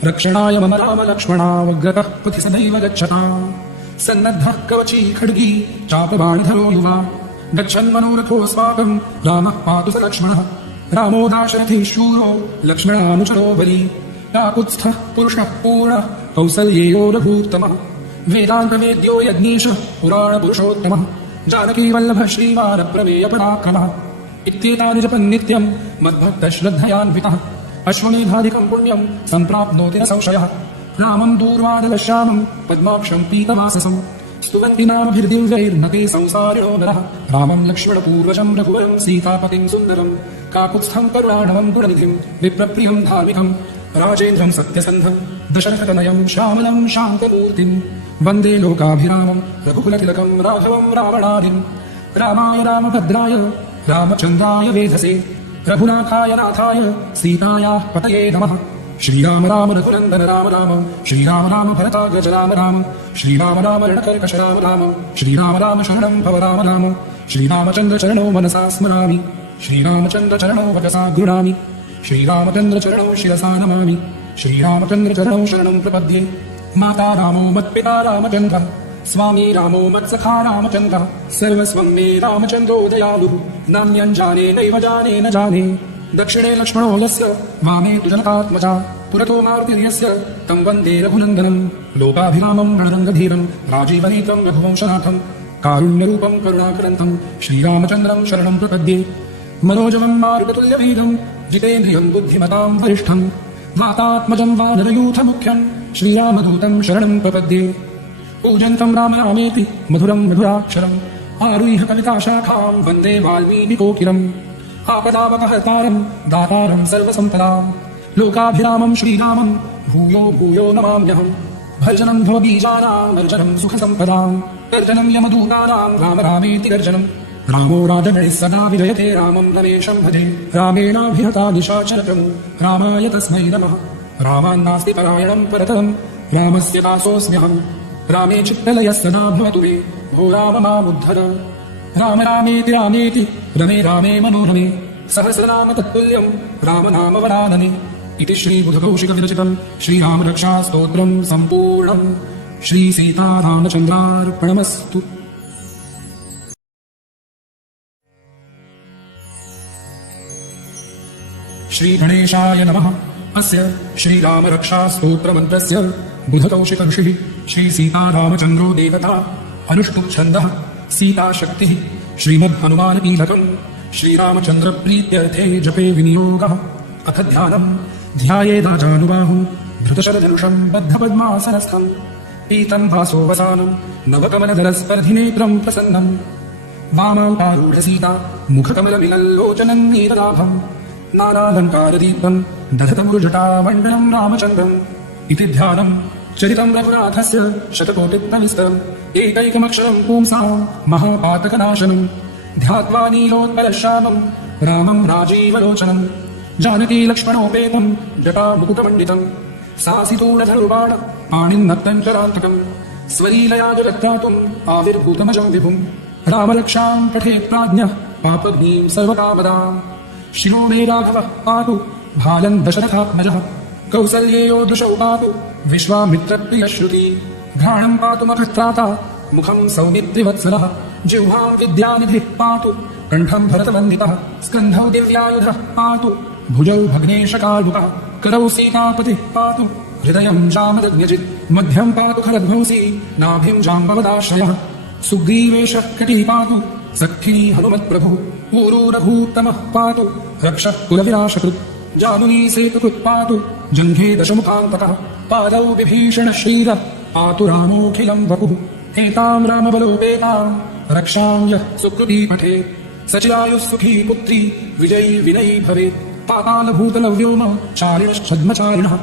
रक्षणाय मम राम लक्ष्मणावग्रतः पथि सदैव गच्छता सन्नद्धः कवची खड्गी चापबाणधरो युवा गच्छन् मनोरथोऽस्माकम् रामः पातु स लक्ष्मणः रामो दाशरथी शूरो लक्ष्मणानुचरो बली काकुत्स्थः पुरुषः पूर्णः कौसल्येयो रघूत्तमः वेदान्तवेद्यो यज्ञेशः पुराणपुरुषोत्तमः जानकी वल्लभः श्रीवानप्रमेयपराक्रमः इत्येतानि जपन् नित्यम् मद्भक्तश्रद्धयान्वितः अश्वमेधादिकम् पुण्यम् सम्प्राप्नोति न संशयः रामम् दूर्वादलश्यामम् पद्माक्षम् पीतवाससम् स्तुवन्ति नामभिर्दिव्यैर्नते संसारिणो नरः रामम् लक्ष्मणपूर्वजम् रघुवरम् सीतापतिम् सुन्दरम् काकुत्स्थम् करुणाणवम् गुणनिधिम् विप्रप्रियम् धार्मिकम् राजेन्द्रम् सत्यसन्धम् दशरथतनयम् श्यामलम् शान्तमूर्तिम् वन्दे लोकाभिरामम् रघुकुलतिलकम् राघवम् रावणादिम् रामाय रामभद्राय रामचन्द्राय वेधसे रघुनाथाय नाथाय सीतायाः पतये नमः श्रीराम राम रघुनन्दन राम राम श्रीराम राम भरताग्रज राम राम श्रीराम राम रणकर्कश राम राम श्रीराम राम शरणं भव राम राम श्रीरामचन्द्र चरणो मनसा स्मरामि श्रीरामचन्द्र चरणो वचसा गृह्णामि श्रीरामचन्द्र चरणो शिरसा नमामि श्रीरामचन्द्र चरणो शरणं प्रपद्ये माता रामो मत्पिता रामचन्द्रः स्वामी रामो मत्सखा रामचन्द्रः सर्वस्वं मे रामचन्द्रो दयालुः नान्यं जाने नैव जाने न जाने दक्षिणे लक्ष्मणो यस्य वामे तु जनकात्मजा पुरतो मारुतिर्यस्य तं वन्दे रघुनन्दनम् लोकाभिरामं रणरङ्गधीरं राजीवनेत्रं रघुवंशनाथं कारुण्यरूपं करुणाकरन्तं श्रीरामचन्द्रं शरणं प्रपद्ये मनोजवं मारुततुल्यवेगं जितेन्द्रियं बुद्धिमतां वरिष्ठं वातात्मजं वानरयूथमुख्यं श्रीरामदूतं शरणं प्रपद्ये पूजन्तं राम रामेति मधुरं मधुराक्षरम् आरुह्य कविताशाखां वन्दे वाल्मीकिकोकिलम् आपदावपहर्तारं दातारं सर्वसम्पदां लोकाभिरामं श्रीरामं भूयो भूयो नमाम्यहम् भर्जनं भवबीजानां वर्जनं सुखसम्पदां गर्जनं यमदूतानां राम रामेति गर्जनं रामो राजगणैः सदा विजयते रामं रमेशं भजे रामेणाभिहता निशाचरतमु रामाय तस्मै नमः रामान्नास्ति परायणं परतम् रामस्य दासोऽस्म्यहम् रामे चित्तलयः सदा भवतु मे भो राम मामुद्धर राम रामेति रामेति रमे रामे मनोरमे सहस्रनाम तत्तुल्यं रामनाम वरानने इति श्रीबुधकौशिकविरचितं श्रीरामरक्षास्तोत्रं सम्पूर्णं श्रीसीतारामचन्द्रार्पणमस्तु। श्रीगणेशाय नमः। अस्य श्रीरामरक्षास्तोत्रमन्त्रस्य बुधकौशिकऋषिः श्रीसीतारामचन्द्रो देवता अनुष्टुप्छन्दः सीताशक्तिः श्रीमद्हनुमानकीलकम् श्रीरामचन्द्रप्रीत्यर्थे जपे विनियोगः। अथ ध्यानम् ध्यायेदाजानुबाहुम् धृतशरधनुषम् बद्धपद्मासनस्थम् पीतम् भासोवसानम् नवकमलदलस्पर्धिनेत्रम् प्रसन्नम् वामावतारूढसीता मुखकमलमिलल्लोचनम् नीललाभम् नानालङ्कारदीपम् दधतमुरुजटामण्डलम् रामचन्द्रम् इति ध्यानम् चरितं रघुनाथस्य शतकोटिप्रविस्तरम् एकैकमक्षरम् पुंसाम् महापातकनाशनम् ध्यात्वा नीलोत्पलश्यामम् रामम् राजीवलोचनम् जानकी लक्ष्मणोपेतम् जटामुकुटमण्डितम् सासितूणधनुर्बाण पाणिन्नक्तञ्चरान्तकम् स्वलीलया जगत्त्रातुम् आविर्भूतमजम् विभुम् रामरक्षाम् पठेत् प्राज्ञः पापग्नीम् सर्वकामदाम् शिरो मे राघवः पातु भालम् दशरथात्मजः कौसल्येयो दृशौ पातु विश्वामित्रप्रियश्रुति घ्राणम् पातु मखत्राता मुखम् सौमित्रिवत्सलः जिह्वाम् विद्यानिधिः पातु कण्ठम् भरतवन्दितः स्कन्धौ दिव्यायुधः पातु भुजौ भग्नेशकार्मुकः करौ सीतापतिः पातु हृदयम् जामदग्न्यजित् मध्यम् पातु खरध्वंसी नाभिम् जाम्बवदाश्रयः सुग्रीवेशः कटिः पातु सखी हनुमत्प्रभुः ऊरू रघूत्तमः पातु रक्षः कुलविनाशकृत् जानुनी सेतुकृत् पातु जङ्घे दशमुखान्तकः पादौ विभीषणः श्रीरः पातु रामोऽखिलम् वपुः एताम् रामबलोपेताम् रक्षाम् यः सुकृती पठेत् सचिरायुः सुखी पुत्री विजयी विनयी भवेत् पातालभूतलव्योम चारिणश्छद्मचारिणः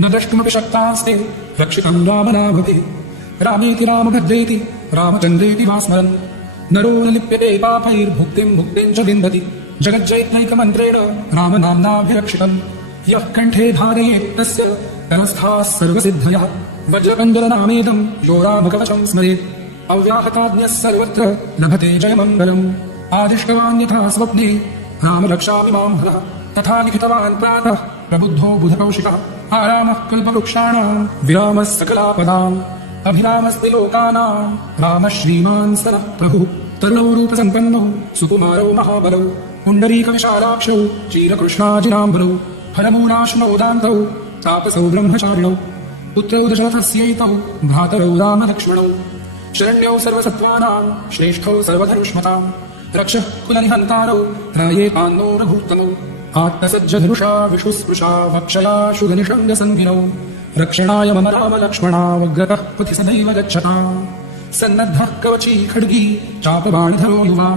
न द्रष्टुमपि शक्तास्ते रक्षितम् रामनामभिः रामेति रामभद्रेति रामचन्द्रेति वा स्मरन् नरो न लिप्यते पापैर्भुक्तिम् मुक्तिम् च विन्दति जगज्जैत्रैकमन्त्रेण रामनाम्नाभिरक्षितम् यः कण्ठे धारयेत् तस्य तरस्थाः सर्वसिद्धयः वज्रकण्डलनामेदम् यो रामकवचम् स्मरेत् अव्याहताज्ञः सर्वत्र लभते जयमङ्गलम् आदिष्टवान् यथा स्वप्ने राम रक्षामि मां हरः तथा लिखितवान् प्रातः प्रबुद्धो बुधकौशिकः आरामः कल्पवृक्षाणां विरामः सकलापदाम् अभिरामस्ति लोकानां रामः श्रीमान् सनः प्रभुः तरुणौ रूपसम्पन्नौ सुकुमारौ महाबलौ पुण्डरीकविशालाक्षौ चीरकृष्णाजिनाम्बरौ फलमूलाश्नोदान्तौ तापसौ ब्रह्मचारिणौ पुत्रौ दशरथस्यैतौ भ्रातरौ रामलक्ष्मणौ शरण्यौ सर्वसत्त्वानां श्रेष्ठौ सर्वधनुष्मताम् रक्षः कुलनिहन्तारौ त्रायेतान्नो रघूत्तमौ आत्मसज्जधनुषा विशुस्पृशा वक्षया शुगनिषङ्गसङ्गिनौ रक्षणाय मम रामलक्ष्मणावग्रतः पथि सदैव गच्छताम् सन्नद्धः कवची खड्गी चापबाणिधरो युवा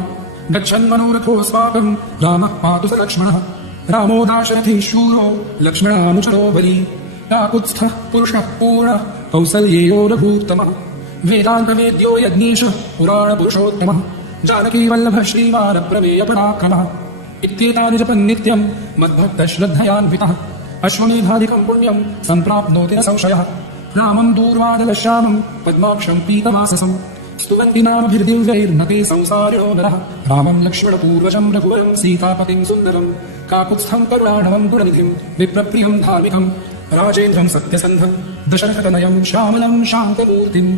गच्छन्मनोरथोऽस्माकम् रामः पातु स लक्ष्मणः रामो दाशरथी शूरो लक्ष्मणानुचरो बली काकुत्स्थः पुरुषः पूर्णः कौसल्येयो रघूत्तमः वेदान्तवेद्यो यज्ञेशः पुराणपुरुषोत्तमः जानकीवल्लभः श्रीवानप्रमेयपराक्रमः इत्येतानि जपन् नित्यम् मद्भक्तश्रद्धयान्वितः अश्वमेधादिकम् पुण्यम् सम्प्राप्नोति न संशयः रामम् दूर्वादलश्यामम् पद्माक्षम् पीतवाससम् स्तुवन्ति नामभिर्दिव्यैर्नते संसारिणो नरः रामम् लक्ष्मणपूर्वजम् रघुवरम् सीतापतिम् सुन्दरम् काकुत्स्थम् करुणाढवम् गुणनिधिम् विप्रप्रियम् धार्मिकम् राजेन्द्रम् सत्यसन्धम् दशरथतनयम् श्यामलम् शान्तमूर्तिम्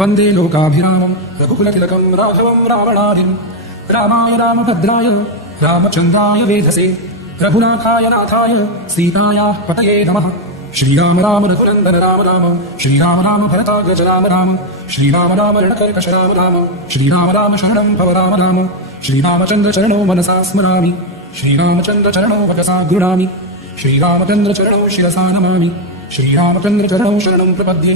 वन्दे लोकाभिरामम् रघुकुलतिलकम् राघवम् रावणादिम् रामाय रामभद्राय रामचन्द्राय वेधसे रघुनाथाय नाथाय सीतायाः पतये नमः श्रीराम राम रघुनन्दन राम राम श्रीराम राम भरताग्रज राम राम श्रीराम राम रणकर्कश राम राम श्रीराम राम शरणं भव राम राम श्रीरामचन्द्रचरणो मनसा स्मरामि श्रीरामचन्द्रचरणो वचसा गृह्णामि श्रीरामचन्द्रचरणो शिरसा नमामि श्रीरामचन्द्रचरणो शरणं प्रपद्ये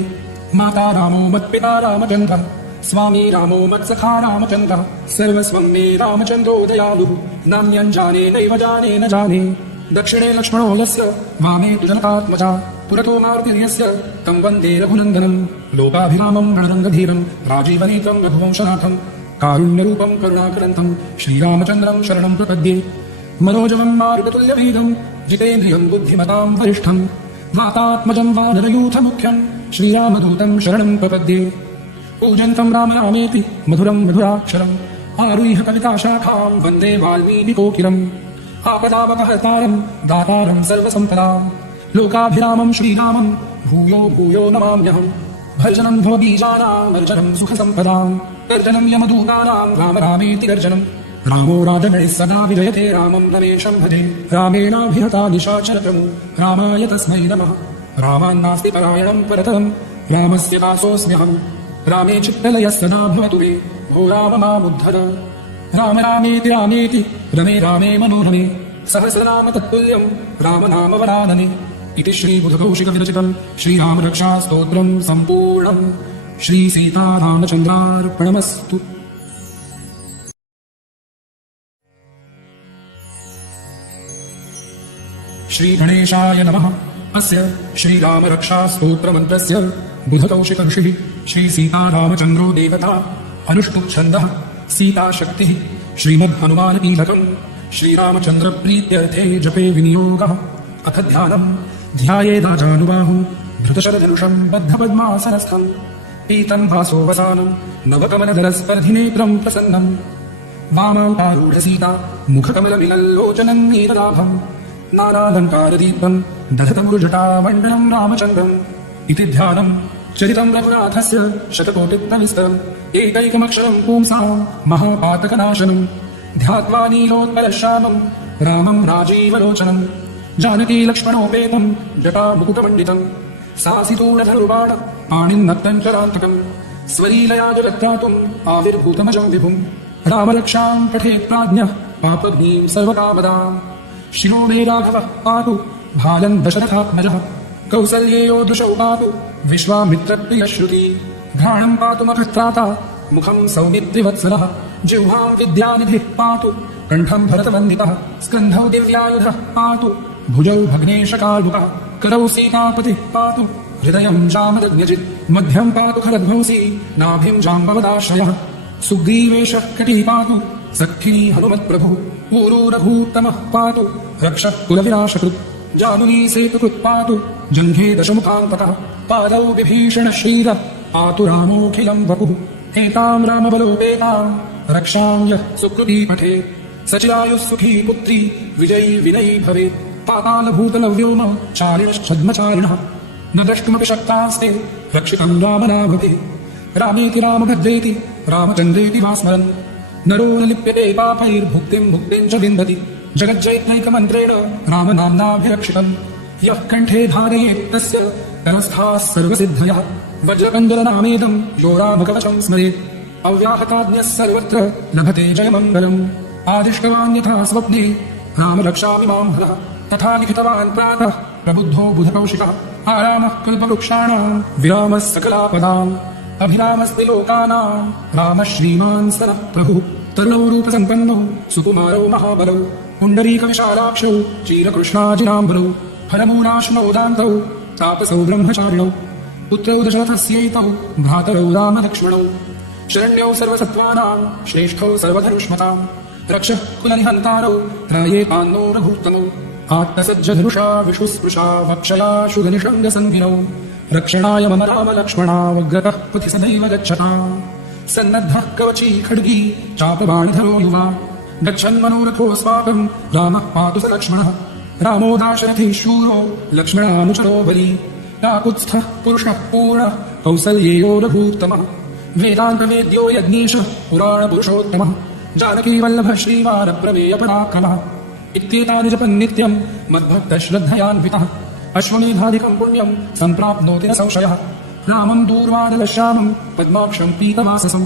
माता रामो मत्पिता रामचन्द्रः स्वामी रामो मत्सखा रामचन्द्रः सर्वस्वं मे रामचन्द्रो दयालुः नान्यं जाने नैव जाने न जाने दक्षिणे लक्ष्मणो यस्य वामे तु जनकात्मजा पुरतो मारुतिर्यस्य तं वन्दे रघुनन्दनम् लोकाभिरामं रणरङ्गधीरं राजीवनेत्रं रघुवंशनाथं कारुण्यरूपं करुणाकरन्तं श्रीरामचन्द्रं शरणं प्रपद्ये मनोजवं मारुततुल्यवेगं जितेन्द्रियं बुद्धिमतां वरिष्ठं वातात्मजं वानरयूथमुख्यं श्रीरामदूतं शरणं प्रपद्ये पूजन्तं राम रामेति मधुरं मधुराक्षरम् आरुह्य कविताशाखां वन्दे वाल्मीकिकोकिलम् आपदामपहर्तारं दातारं सर्वसम्पदां लोकाभिरामं श्रीरामं भूयो भूयो नमाम्यहम् भर्जनं भवबीजानां वर्जनं सुखसम्पदां गर्जनं यमदूतानां राम रामेति गर्जनं रामो राजगणैः सदा विजयते रामं रमेशं भजे रामेणाभिहता निशाचरतमु रामाय तस्मै नमः रामान्नास्ति परायणं परतम् रामस्य दासोऽस्म्यहम् रामे चित्तलयः सदा भवतु मे भो राम मामुद्धर राम रामेति रामेति रमे रामे मनोरमे सहस्रनाम तत्तुल्यं राम नाम वरानने इति श्रीबुधकौशिकविरचितं श्रीरामरक्षास्तोत्रं सम्पूर्णम् श्रीसीतारामचन्द्रार्पणमस्तु। श्रीगणेशाय नमः। अस्य श्रीरामरक्षास्तोत्रमन्त्रस्य बुधकौशिकऋषिः श्रीसीतारामचन्द्रो देवता अनुष्टुप्छन्दः सीताशक्तिः श्रीमद्हनुमानकीलकम् श्रीरामचन्द्रप्रीत्यर्थे जपे विनियोगः। अथ ध्यानम् ध्यायेदाजानुबाहुम् धृतशरधनुषम् बद्धपद्मासनस्थम् पीतम् भासोवसानम् नवकमलदलस्पर्धिनेत्रम् प्रसन्नम् वामाङ्कारूढसीता मुखकमलमिलल्लोचनम् नीरलाभम् नानालङ्कारदीप्तम् दधतमुरुजटामण्डलम् रामचन्द्रम् इति ध्यानम् चरितम् रघुनाथस्य शतकोटिप्रविस्तरम् एकैकमक्षरम् पुंसाम् महापातकनाशनम् ध्यात्वा नीलोत्पलश्यामम् रामम् राजीवलोचनम् जानकी लक्ष्मणोपेतम् जटामुकुटमण्डितम् सासितूणधनुर्बाण पाणिन्नक्तञ्चरान्तकम् स्वलीलया जलत्रातुम् आविर्भूतमजम् विभुम् रामरक्षाम् पठेत् प्राज्ञः पापग्नीम् सर्वकामदाम् शिरो मे राघवः पातु भालम् दशरथात्मजः कौसल्येयो दृशौ पातु विश्वामित्रप्रियश्रुति घ्राणम् पातु मखत्राता मुखम् सौमित्रिवत्सलः जिह्वाम् विद्यानिधिः पातु कण्ठम् भरतवन्दितः स्कन्धौ दिव्यायुधः पातु भुजौ भग्नेशकाल्मुकः करौ सीतापतिः पातु हृदयम् जामदग्न्यजित् मध्यम् पातु खरध्वंसी नाभिम् जाम्बवदाश्रयः सुग्रीवेशः कटिः पातु सखिनी हनुमत्प्रभुः ऊरू रघूत्तमः पातु रक्षः कुलविनाशकृत् जानुनी सेतुकृत् पातु जङ्घे दशमुखान्तकः पादौ विभीषणः श्रीरः पातु रामोऽखिलम् वपुः एताम् रामबलोपेताम् रक्षाम् यः सुकृती पठेत् सचिरायुः सुखी पुत्री विजयी विनयी भवेत् पातालभूतलव्योम चारिणश्छद्मचारिणः न द्रष्टुमपि शक्तास्ते रक्षितं रामनामभिः रामेति रामभद्रेति रामचन्द्रेति वा स्मरन् नरो न लिप्यते पापैर्भुक्तिं मुक्तिं च विन्दति जगज्जैत्रैकमन्त्रेण रामनाम्नाभिरक्षितम् यः कण्ठे धारयेत् तस्य तरस्थाः सर्वसिद्धयः वज्रकण्डलनामेदं यो रामकवचं स्मरेत् अव्याहताज्ञः सर्वत्र लभते जयमङ्गलम् आदिष्टवान् यथा स्वप्ने राम रक्षामि मां हरः तथा लिखितवान् प्रातः प्रबुद्धो बुधकौशिकः आरामः कल्पवृक्षाणां विरामः सकलापदाम् अभिरामस्ति लोकानां रामः श्रीमान् सनः प्रभुः तरुणौ रूपसम्पन्नौ सुकुमारौ महाबलौ पुण्डरीकविशालाक्षौ चीरकृष्णाजिनाम्बरौ फलमूलाश्नौ दान्तौ तापसौ ब्रह्मचारिणौ पुत्रौ दशरथस्यैतौ भ्रातरौ रामलक्ष्मणौ शरण्यौ सर्वसत्त्वानां श्रेष्ठौ सर्वधनुष्मताम् रक्षः कुलनिहन्तारौ त्रायेतान्नो रघूत्तमौ आत्मसज्जधनुषा विशुस्पृशा वक्षया शुधनिषङ्गसङ्गिनौ रक्षणाय मम रामलक्ष्मणावग्रतः पृथि सदैव गच्छताम् सन्नद्धः कवची खड्गी चापबाणिधरो युवा गच्छन्मनोरथोऽस्माकं रामः पातु स लक्ष्मणः रामो दाशरथी शूरो लक्ष्मणानुचरो बली काकुत्स्थः पुरुषः पूर्णः कौसल्येयो रघूत्तमः वेदान्तवेद्यो यज्ञेशः पुराणपुरुषोत्तमः जानकीवल्लभः श्रीमानप्रमेयपराक्रमः इत्येतानि जपन् नित्यं मद्भक्तश्रद्धयान्वितः अश्वमेधादिकं पुण्यं सम्प्राप्नोति न संशयः रामं दूर्वादलश्यामं पद्माक्षं पीतवाससं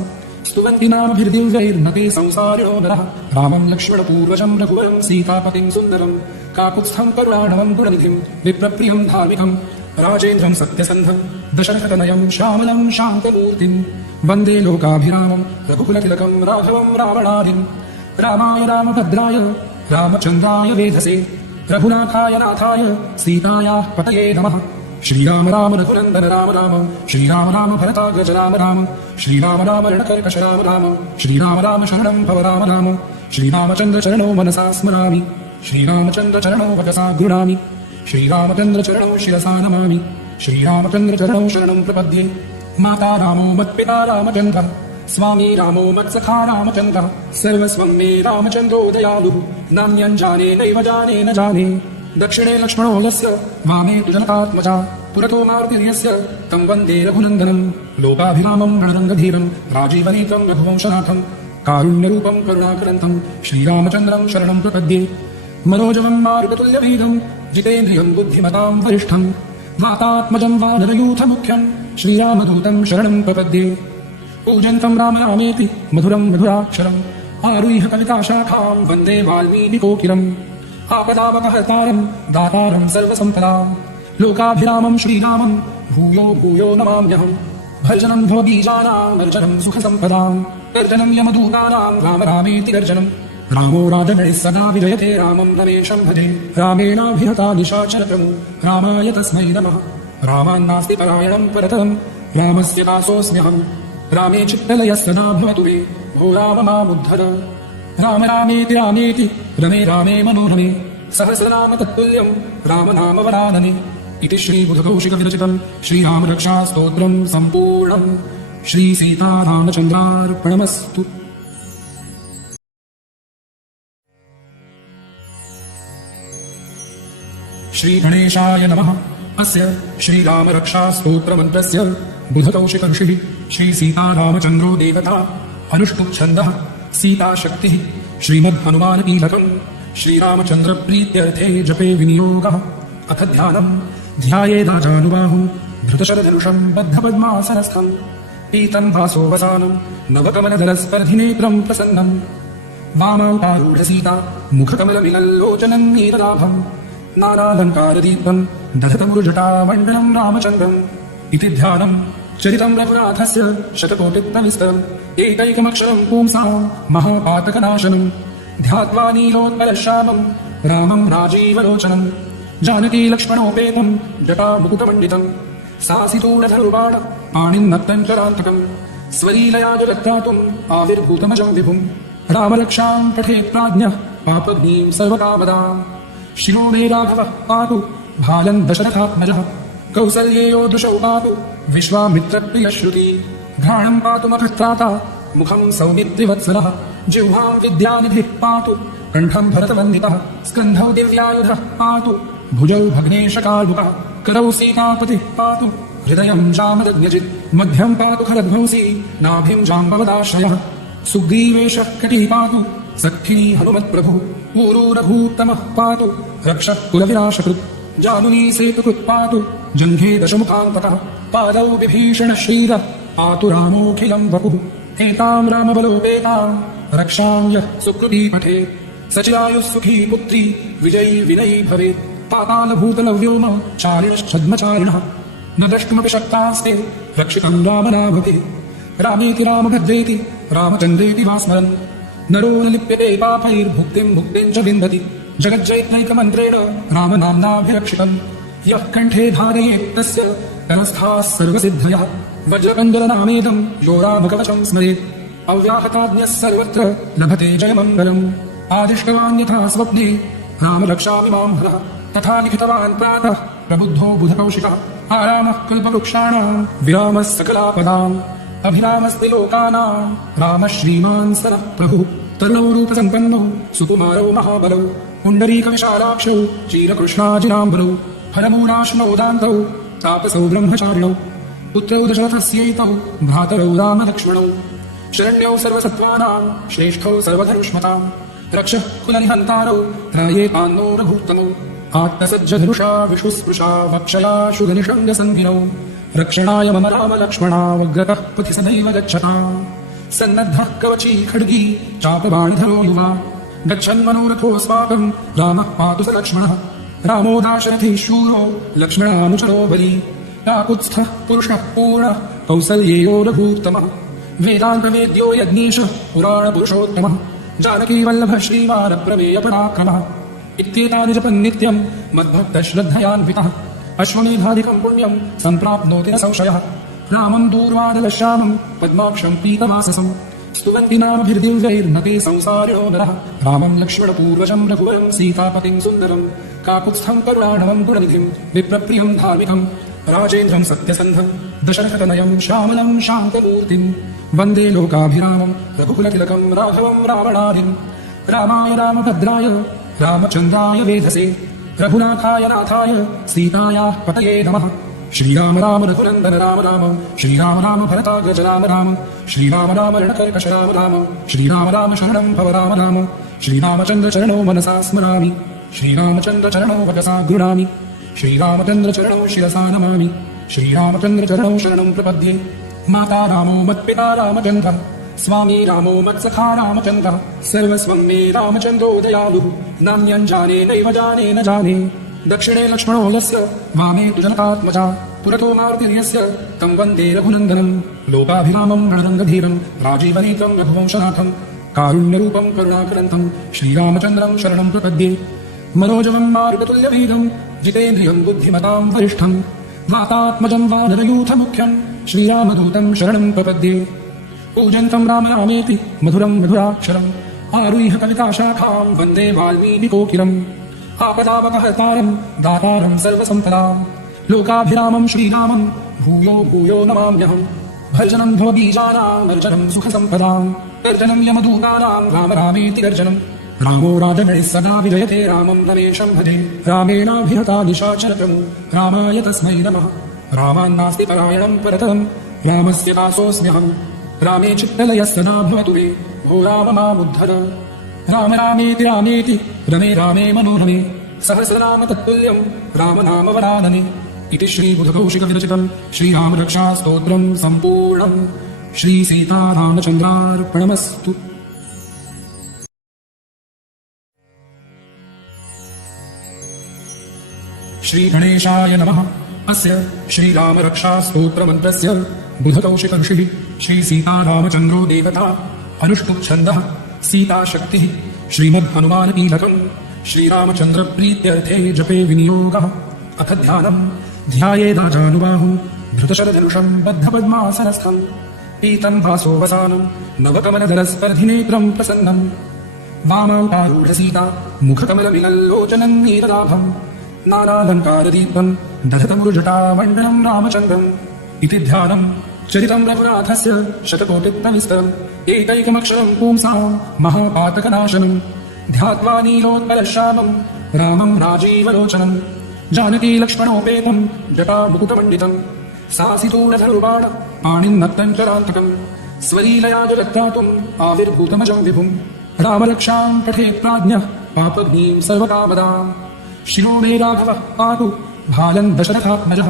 स्तुवन्ति नामभिर्दिव्यैर्नते संसारिणो नरः रामं लक्ष्मणपूर्वजं रघुवरं सीतापतिं सुन्दरं काकुत्स्थं करुणाणवं गुणनिधिं विप्रप्रियं धार्मिकं राजेन्द्रं सत्यसन्धं दशरथतनयं श्यामलं शान्तमूर्तिं वन्दे लोकाभिरामं रघुकुलतिलकं राघवं रावणादिं रामाय रामभद्राय रामचन्द्राय वेधसे रघुनाथाय नाथाय सीतायाः पतये नमः श्रीराम राम रघुनन्दन राम राम श्रीराम राम भरताग्रज राम राम श्रीराम राम रणकर्कश राम राम श्रीराम राम शरणं भव राम राम श्रीरामचन्द्रचरणौ मनसा स्मरामि श्रीरामचन्द्रचरणौ वचसा गृह्णामि श्रीरामचन्द्रचरणौ शिरसा नमामि श्रीरामचन्द्रचरणौ शरणं प्रपद्ये माता रामो मत्पिता रामचन्द्रः स्वामी रामो मत्सखा रामचन्द्रः सर्वस्वं मे रामचन्द्रो दयालुः नान्यं जाने नैव जाने न जाने दक्षिणे लक्ष्मणो यस्य वामे तु जनकात्मजा पुरतो मारुतिर्यस्य तं वन्दे रघुनन्दनं लोकाभिरामं रणरङ्गधीरं राजीवनेत्रं रघुवंशनाथं कारुण्यरूपं करुणाकरन्तं श्रीरामचन्द्रं शरणं प्रपद्ये मनोजवं मारुततुल्यवेगं जितेन्द्रियं बुद्धिमतां वरिष्ठं वातात्मजं वानरयूथमुख्यं श्रीरामदूतं शरणं प्रपद्ये पूजन्तं राम रामेति मधुरं मधुराक्षरम् आरुह्य कविताशाखां वन्दे वाल्मीकिकोकिलम् आपदापहर्तारं दातारं सर्वसम्पदां लोकाभिरामं श्रीरामं भूयो भूयो नमाम्यहम् भर्जनं भवबीजानां वर्जनं सुखसम्पदां गर्जनं यमदूतानां राम रामेति गर्जनं रामो राजगणैः सदा विजयते रामं रमेशं भजे रामेणाभिहता निशाचरतमु रामाय तस्मै नमः रामान्नास्ति परायणं परतम् रामस्य दासोऽस्म्यहम् रामे चित्तलयः सदा भवतु मे भो राम मामुद्धर राम रामेति रामेति रमे रामे मनोरमे सहस्रनाम तत्तुल्यं रामनाम वरानने इति श्रीबुधकौशिकविरचितं श्रीरामरक्षास्तोत्रं सम्पूर्णं श्रीसीतारामचन्द्रार्पणमस्तु। श्रीगणेशाय नमः। अस्य श्रीरामरक्षास्तोत्रमन्त्रस्य बुधकौशिकऋषिः श्रीसीतारामचन्द्रो देवता अनुष्टुप्छन्दः सीताशक्तिः श्रीमद्हनुमानकीलकम् श्रीरामचन्द्रप्रीत्यर्थे जपे विनियोगः। अथ ध्यानम् ध्यायेदाजानुबाहुं धृतशरधनुषं बद्धपद्मासनस्थं पीतं वासोवसानं नवकमलदलस्पर्धिनेत्रं प्रसन्नं वामावतारूढसीता मुखकमलमिलल्लोचनं नीरलाभं नानालङ्कारदीप्तं दधतमुरुजटामण्डलं रामचन्द्रम् इति ध्यानम् चरितं रघुनाथस्य शतकोटिप्रविस्तरम् एकैकमक्षरं पुंसां महापातकनाशनं ध्यात्वा नीलोत्पलश्यामं रामं राजीवलोचनं जानकी लक्ष्मणोपेतं जटामुकुटमण्डितं सासितूणधनुर्बाण पाणिन्नक्तञ्चरान्तकं स्वलीलया जगत्त्रातुम् आविर्भूतमजं विभुं रामरक्षां पठेत् प्राज्ञः पापग्नीं सर्वकामदाम् शिरो मे राघवः पातु भालन् दशरथात्मजः कौसल्येयो दृशौ पातु विश्वामित्रप्रियश्रुति घ्राणं पातु मखत्राता मुखं सौमित्रिवत्सलः जिह्वां विद्यानिधिः पातु कण्ठं भरतवन्दितः स्कन्धौ दिव्यायुधः पातु भुजौ भग्नेशकालुकः करौ सीतापतिः पातु हृदयं जामदग्न्यजित् मध्यं पातु खरध्वंसी नाभिं जाम्बवदाश्रयः सुग्रीवेशः कटिः पातु सखी हनुमत्प्रभुः ऊरू रघूत्तमः पातु रक्षः कुलविनाशकृत् जानुनी सेतुकृत् पातु जङ्घे दशमुखान्तकः पादौ विभीषणः श्रीरः पातु रामोऽखिलं वपुः एतां रामबलोपेतां रक्षां यः सुकृती पठेत् सचिरायुः सुखी पुत्री विजयी विनयी भवेत् पातालभूतलव्योम चारिणश्छद्मचारिणः न द्रष्टुमपि शक्तास्ते रक्षितं रामनाभभिः रामेति रामभद्रेति रामचन्द्रेति वा स्मरन् नरो न लिप्यते पापैर्भुक्तिं मुक्तिं च विन्दति जगज्जैत्रैकमन्त्रेण रामनाम्नाभिरक्षितम् यः कण्ठे धारयेत् तस्य तरस्थाः सर्वसिद्धयः वज्रकण्डलनामेदं यो रामकवचं स्मरेत् अव्याहताज्ञः सर्वत्र लभते जयमङ्गलम् आदिष्टवान् यथा स्वप्ने राम रक्षामि मां हरः तथा लिखितवान् प्रातः प्रबुद्धो बुधकौशिकः आरामः कल्पवृक्षाणां विरामः सकलापदाम् अभिरामस्ति लोकानां रामः श्रीमान् सनः प्रभुः तरुणौ रूपसम्पन्नौ सुकुमारौ महाबलौ पुण्डरीकविशालाक्षौ चीरकृष्णाजिनाम्बरौ फलमूलाश्नौ दान्तौ तापसौ ब्रह्मचारिणौ पुत्रौ दशरथस्यैतौ भ्रातरौ रामलक्ष्मणौ शरण्यौ सर्वसत्त्वानां श्रेष्ठौ सर्वधनुष्मताम् रक्षः कुलनिहन्तारौ त्रायेतान्नो रघूत्तमौ आत्तसज्जधनुषा विशुस्पृशा वक्षया शुधनिषङ्गसन्धिनौ रक्षणाय मम रामलक्ष्मणावग्रतः पथि सदैव गच्छताम् सन्नद्धः कवची खड्गी चापबाणिधरो युवा गच्छन्मनोरथोऽस्माकं रामः पातु स लक्ष्मणः रामो दाशरथी शूरो लक्ष्मणानुचरो बली काकुत्स्थः पुरुषः पूर्णः कौसल्येयो रघूत्तमः वेदान्तवेद्यो यज्ञेशः पुराणपुरुषोत्तमः जानकीवल्लभः श्रीमानप्रमेयपराक्रमः इत्येतानि जपन् नित्यं मद्भक्तश्रद्धयान्वितः अश्वमेधादिकं पुण्यं सम्प्राप्नोति न संशयः रामं दूर्वादलश्यामं पद्माक्षं पीतवाससं स्तुवन्ति नामभिर्दिव्यैर्नते संसारिणो नरः रामं लक्ष्मणपूर्वजं रघुवरं सीतापतिं सुन्दरं काकुत्स्थं करुणाणवं गुणनिधिं विप्रप्रियं धार्मिकं राजेन्द्रं सत्यसन्धं दशरथतनयं श्यामलं शान्तमूर्तिं वन्दे लोकाभिरामं रघुकुलतिलकं राघवं रावणादिं रामाय रामभद्राय रामचन्द्राय वेधसे रघुनाथाय नाथाय सीतायाः पतये नमः श्रीराम राम रघुनन्दन राम राम श्रीराम राम भरताग्रज राम राम श्रीराम राम रणकर्कश राम राम श्रीराम राम शरणं भव राम राम श्रीरामचन्द्रचरणौ मनसा स्मरामि श्रीरामचन्द्रचरणौ वचसा गृह्णामि श्रीरामचन्द्रचरणौ शिरसा नमामि श्रीरामचन्द्रचरणौ शरणं प्रपद्ये माता रामो मत्पिता रामचन्द्रः स्वामी रामो मत्सखा रामचन्द्रः सर्वस्वं मे रामचन्द्रो दयालुः नान्यं जाने नैव जाने न जाने दक्षिणे लक्ष्मणो यस्य वामे तु जनकात्मजा पुरतो मारुतिर्यस्य तं वन्दे रघुनन्दनं लोकाभिरामं रणरङ्गधीरं राजीवनेत्रं रघुवंशनाथं कारुण्यरूपं करुणाकरन्तं श्रीरामचन्द्रं शरणं प्रपद्ये मनोजवं मारुततुल्यवेगं जितेन्द्रियं बुद्धिमतां वरिष्ठं धातात्मजं वानरयूथमुख्यं श्रीरामदूतं शरणं प्रपद्ये पूजन्तं राम रामेति मधुरं मधुराक्षरम् आरुह्य कविताशाखां वन्दे वाल्मीकिकोकिलम् आपदावकहर्तारं दातारं सर्वसम्पदां लोकाभिरामं श्रीरामं भूयो भूयो नमाम्यहम् भर्जनं भवबीजानां वर्जनं सुखसम्पदां गर्जनं यमदूतानां राम रामेति गर्जनं रामो राजगणैः सदा विजयते रामं रमेशं भजे रामेणाभिहता निशाचरतमु रामाय तस्मै नमः रामान्नास्ति परायणं परतम् रामस्य दासोऽस्म्यहम् रामे चित्तलयः सदा भवतु मे भो राम मामुद्धर राम रामेति रामेति रमे रामे मनोरमे सहस्रनाम तत्तुल्यं राम नाम वरानने इति श्रीबुधकौशिकविरचितं श्रीरामरक्षास्तोत्रं सम्पूर्णं श्रीसीतारामचन्द्रार्पणमस्तु। श्रीगणेशाय नमः। अस्य श्रीरामरक्षास्तोत्रमन्त्रस्य बुधकौशिकऋषिः श्रीसीतारामचन्द्रो देवता अनुष्टुप्छन्दः सीताशक्तिः श्रीमद्हनुमानकीलकम् श्रीरामचन्द्रप्रीत्यर्थे जपे विनियोगः। अथ ध्यानम् ध्यायेदाजानुबाहुं धृतशरधनुषं बद्धपद्मासनस्थं पीतं वासोवसानं नवकमलदलस्पर्धिनेत्रं प्रसन्नम् वामावतारूढसीता मुखकमलमिलल्लोचनं नीरलाभम् नानालङ्कारदीपं दधतमुरुजटामण्डलं रामचन्द्रम् इति ध्यानम् चरितं रघुनाथस्य शतकोटिप्रविस्तरम् एकैकमक्षरं पुंसां महापातकनाशनम् ध्यात्वा नीलोत्पलश्यामम् रामं राजीवलोचनम् जानकी लक्ष्मणोपेतं जटामुकुटमण्डितम् सासितूणधनुर्बाण पाणिन्नक्तञ्चरान्तकम् स्वलीलया जगत्त्रातुम् आविर्भूतमजं विभुम् रामरक्षां पठेत् प्राज्ञः पापघ्नीं सर्वकामदाम् शिरो मे राघवः पातु भालन् दशरथात्मजः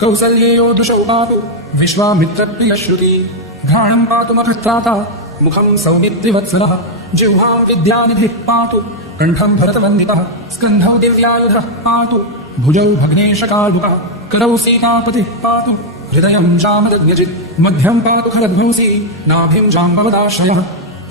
कौसल्येयो दृशौ पातु विश्वामित्रप्रियश्रुति घ्राणं पातु मखत्राता मुखं सौमित्रिवत्सलः जिह्वां विद्यानिधिः पातु कण्ठं भरतवन्दितः स्कन्धौ दिव्यायुधः पातु भुजौ भग्नेशकालुकः करौ सीतापतिः पातु हृदयं जामदग्न्यजित् मध्यं पातु खरध्वंसी नाभिं जाम्बवदाश्रयः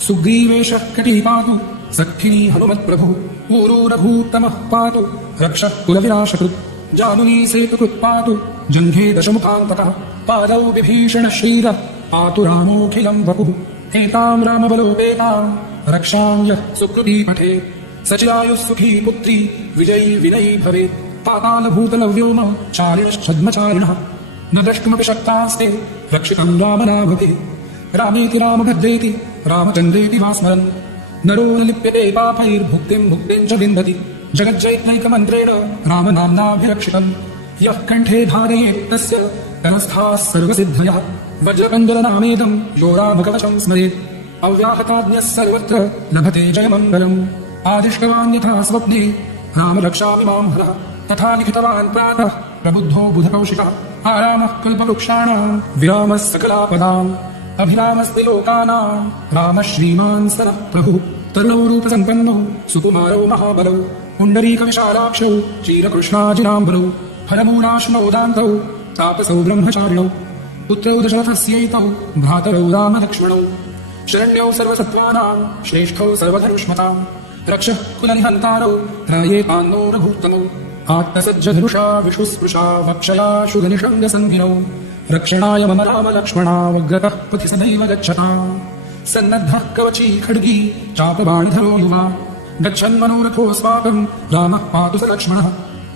सुग्रीवेशः कटी पातु सखिनी हनुमत्प्रभुः ऊरू रघूत्तमः पातु रक्षः कुलविनाशकृत् जानुनी सेतुकृत् पातु जङ्घे दशमुखान्तकः पादौ विभीषण श्रीरः पातु रामोऽखिलं वपुः एतां रामबलोपेतां रक्षां यः सुकृती पठेत् सचिरायुः सुखी पुत्री विजयी विनयी भवेत् पातालभूतलव्योम चारिणश्छद्मचारिणः न द्रष्टुमपि शक्तास्ते रक्षितं रामनामभिः रामेति रामभद्रेति रामचन्द्रेति वा स्मरन् नरो न लिप्यते पापैर्भुक्तिं मुक्तिं च विन्दति जगज्जैत्नैकमन्त्रेण रामनाम्नाभिरक्षितम् यः कण्ठे धारयेत् तस्य तरस्थाः सर्वसिद्धयः वज्रकञ्जलनामेदं यो रामकवचं स्मरेत् अव्याहताज्ञः सर्वत्र लभते जयमङ्गलम् आदिष्टवान् यथा स्वप्ने राम रक्षामि मां हरः तथा लिखितवान् प्रातः प्रबुद्धो बुधकौशिकः आरामः कल्पवृक्षाणां विरामः सकलापदाम् अभिरामस्ति लोकानां रामः श्रीमान् सरः प्रभुः तरुणौ रूपसम्पन्नौ सुकुमारौ महाबलौ पुण्डरीकविशालाक्षौ चीरकृष्णाजिनाम्बरौ फलमूलाश्नौ दान्तौ तापसौ ब्रह्मचारिणौ पुत्रौ दशरथस्यैतौ भ्रातरौ रामलक्ष्मणौ शरण्यौ सर्वसत्त्वानां श्रेष्ठौ सर्वधनुष्मताम् रक्षः कुलनिहन्तारौ त्रायेतान्नो रघूत्तमौ आत्तसज्जधनुषा विशुस्पृशा वक्षया शुधनिषङ्गसन्धिनौ रक्षणाय मम रामलक्ष्मणावग्रतः पथि सदैव गच्छताम् सन्नद्धः कवची खड्गी चापबाणधरो युवा गच्छन्मनोरथोऽस्माकं रामः पातु स लक्ष्मणः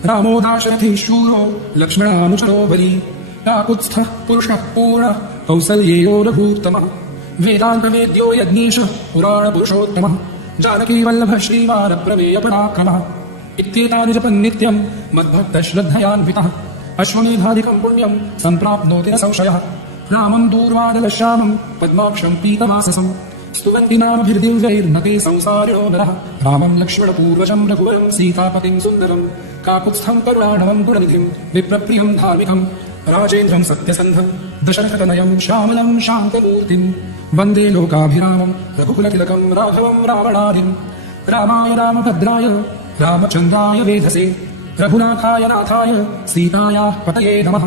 रामो दाशरथी शूरो लक्ष्मणानुचरो बली काकुत्स्थः पुरुषः पूर्णः कौसल्येयो रघूत्तमः वेदान्तवेद्यो यज्ञेशः पुराणपुरुषोत्तमः जानकीवल्लभः श्रीवानप्रमेयपराक्रमः इत्येतानि जपन् नित्यं मद्भक्तश्रद्धयान्वितः अश्वमेधादिकं पुण्यं सम्प्राप्नोति न संशयः रामं दूर्वादलश्यामं पद्माक्षं पीतवाससं स्तुवन्ति नामभिर्दिव्यैर्नते संसारिणो नरः रामं लक्ष्मणपूर्वजं रघुवरं सीतापतिं सुन्दरं काकुत्स्थं करुणाणवं गुणनिधिं विप्रप्रियं धार्मिकं राजेन्द्रं सत्यसन्धं दशरथतनयं श्यामलं शान्तमूर्तिं वन्दे लोकाभिरामं रघुकुलतिलकं राघवं रावणादिं रामाय रामभद्राय रामचन्द्राय वेधसे रघुनाथाय नाथाय सीतायाः पतये नमः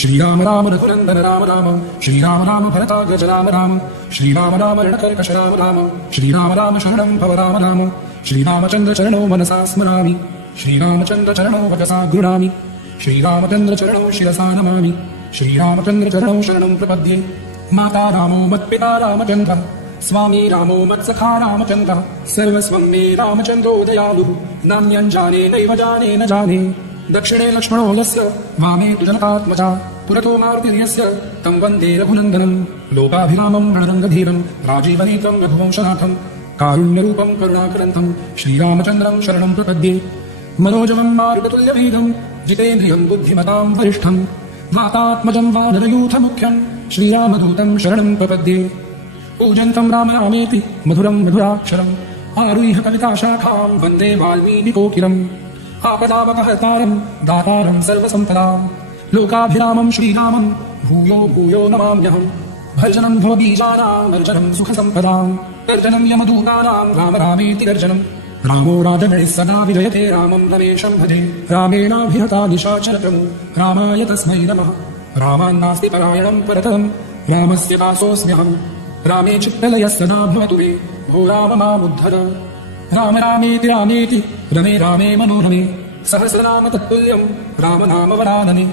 श्रीराम राम रघुनन्दन राम राम श्रीराम राम भरताग्रज राम राम श्रीराम राम रणकर्कश राम राम श्रीराम राम शरणं भव राम राम श्रीरामचन्द्रचरणौ मनसा स्मरामि श्रीरामचन्द्रचरणौ वचसा गृह्णामि श्रीरामचन्द्रचरणौ शिरसा नमामि श्रीरामचन्द्रचरणौ शरणं प्रपद्ये माता रामो मत्पिता रामचन्द्रः स्वामी रामो मत्सखा रामचन्द्रः सर्वस्वं मे रामचन्द्रो दयालुः नान्यं जाने नैव जाने न जाने दक्षिणे लक्ष्मणो यस्य वामे तु जनकात्मजा पुरतो मारुतिर्यस्य तं वन्दे रघुनन्दनं लोकाभिरामं रणरङ्गधीरं राजीवनेत्रं रघुवंशनाथं कारुण्यरूपं करुणाकरन्तं श्रीरामचन्द्रं शरणं प्रपद्ये मनोजवं मारुततुल्यवेगं जितेन्द्रियं बुद्धिमतां वरिष्ठं मातात्मजं वानरयूथमुख्यं श्रीरामदूतं शरणं प्रपद्ये पूजन्तं राम रामेति मधुरं मधुराक्षरम् आरुह्य कविताशाखां वन्दे वाल्मीकिकोकिलम् आपदापहर्तारं दातारं सर्वसम्पदां लोकाभिरामं श्रीरामं भूयो भूयो नमाम्यहम् भर्जनं भवबीजानां वर्जनं सुखसम्पदां गर्जनं यमदूतानां राम रामेति गर्जनं रामो राजगणैः सदा विजयते रामं रमेशं भजे रामेणाभिहता निशाचरतमु रामाय तस्मै नमः रामान्नास्ति परायणं परतम् रामस्य दासोऽस्म्यहम् रामे चित्तलयः सदा भवतु मे भो राम मामुद्धर राम रामेति रामेति रमे रामे मनोरमे सहस्रनाम तत्तुल्यं रामनामवरानने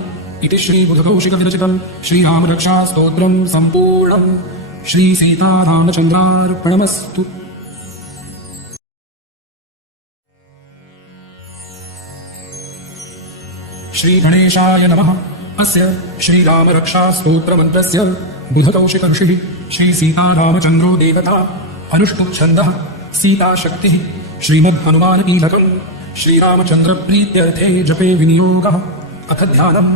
इति श्रीबुधकौशिकविरचितं श्रीरामरक्षास्तोत्रं सम्पूर्णं श्रीसीतारामचन्द्रार्पणमस्तु। श्रीगणेशाय नमः। अस्य श्रीरामरक्षास्तोत्रमन्त्रस्य बुधकौशिक ऋषिः श्रीसीतारामचन्द्रो देवता अनुष्टुप् सीताशक्तिः श्रीमद्हनुमानकीलकम् श्रीरामचन्द्रप्रीत्यर्थे जपे विनियोगः। अथ ध्यानम्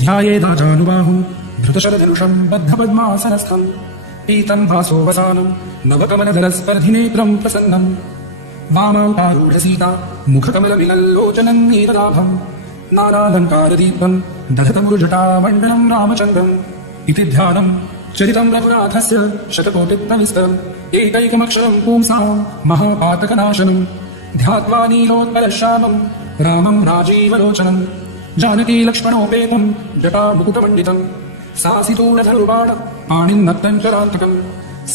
ध्यायेदाजानुबाहुम् धृतशरधनुषम् बद्धपद्मासनस्थम् पीतम् भासोवसानम् नवकमलदलस्पर्धिनेत्रम् प्रसन्नम् वामावतारूढसीता मुखकमलमिलल्लोचनम् नीरलाभम् नानालङ्कारदीपम् दधतमुरुजटामण्डलम् रामचन्द्रम् इति ध्यानम् चरितम् रघुनाथस्य शतकोटिप्रविस्तरम् एकैकमक्षरम् पुंसाम् महापातकनाशनम् ध्यात्वा नीलोत्पलश्यामम् रामम् राजीवलोचनम् जानकी लक्ष्मणोपेतम् जटामुकुटमण्डितम् सासितूणधनुर्बाण पाणिन्नक्तम् चरान्तकम्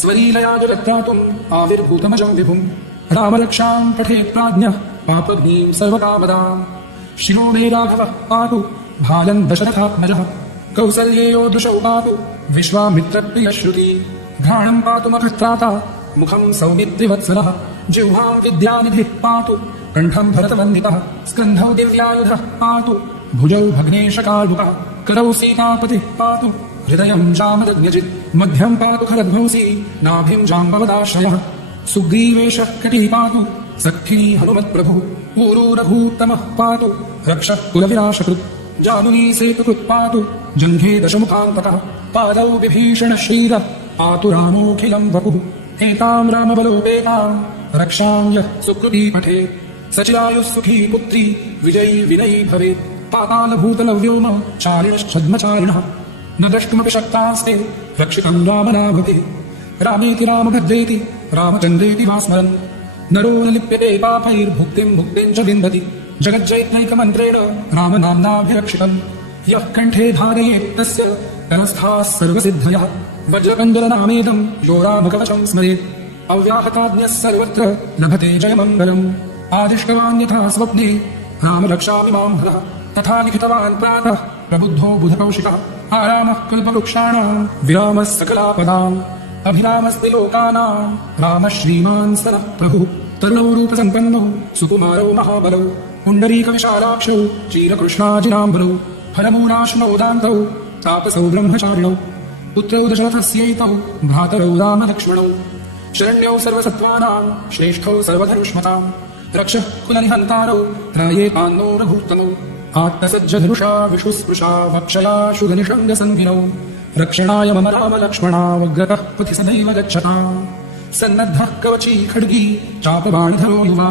स्वलीलया जगत्रातुम् आविर्भूतमजम् विभुम् रामरक्षाम् पठेत् प्राज्ञः पापघ्नीम् सर्वकामदाम् शिरो मे राघवः पातु भालम् दशरथात्मजः कौसल्येयो दृशौ पातु विश्वामित्रप्रियश्रुति घ्राणम् पातु मखत्राता मुखम् सौमित्रिवत्सलः जिह्वाम् विद्यानिधिः पातु कण्ठम् भरतवन्दितः स्कन्धौ दिव्यायुधः पातु भुजौ भग्नेशकार्मुकः करौ सीतापतिः पातु हृदयम् जामदग्न्यजित् मध्यम् पातु खरध्वंसी नाभिम् जाम्बवदाश्रयः सुग्रीवेशः कटिः पातु सखी हनुमत्प्रभुः ऊरू रघूत्तमः पातु रक्षः कुलविनाशकृत् जानुनी सेतुकृत् पातु जङ्घे दशमुखान्तकः पादौ विभीषणः श्रीरः पातु रामोऽखिलम् वपुः एताम् रामबलोपेताम् रक्षाम् यः सुकृती पठेत् सचिरायुः सुखी पुत्री विजयी विनयी भवेत् पातालभूतलव्योम चारिणश्छद्मचारिणः न द्रष्टुमपि शक्तास्ते रक्षितम् रामनामभिः रामेति रामभद्रेति रामचन्द्रेति वा स्मरन् नरो न लिप्यते पापैर्भुक्तिम् मुक्तिम् च विन्दति जगज्जैत्रैकमन्त्रेण रामनाम्नाभिरक्षितम् यः कण्ठे धारयेत् तस्य तरस्थाः सर्वसिद्धयः वज्रकण्डलनामेदम् यो रामकवचम् स्मरेत् अव्याहताज्ञः सर्वत्र लभते जयमङ्गलम् आदिष्टवान् यथा स्वप्ने रामरक्षामि माम् हरः तथा लिखितवान् प्रातः प्रबुद्धो बुधकौशिकः आरामः कल्पवृक्षाणाम् विरामः सकलापदाम् अभिरामस्ति लोकानाम् रामः श्रीमान् सरः प्रभुः तरुणौ रूपसम्पन्नौ सुकुमारौ महाबलौ पुण्डरीकविशालाक्षौ चीरकृष्णाजिनाम्बरौ फलमूलाश्नोदान्तौ तापसौ ब्रह्मचारिणौ पुत्रौ दशरथस्यैतौ भ्रातरौ रामलक्ष्मणौ शरण्यौ सर्वसत्त्वानाम् श्रेष्ठौ सर्वधनुष्मताम् रक्षः कुलनिहन्तारौ त्रायेतान्नो रघूत्तमौ आत्मसज्जधनुषा विशुस्पृशा वक्षया शुगनिषङ्गसन्धिनौ रक्षणाय मम रामलक्ष्मणावग्रतः पथि सदैव गच्छताम् सन्नद्धः कवची खड्गी चापबाणिधरो युवा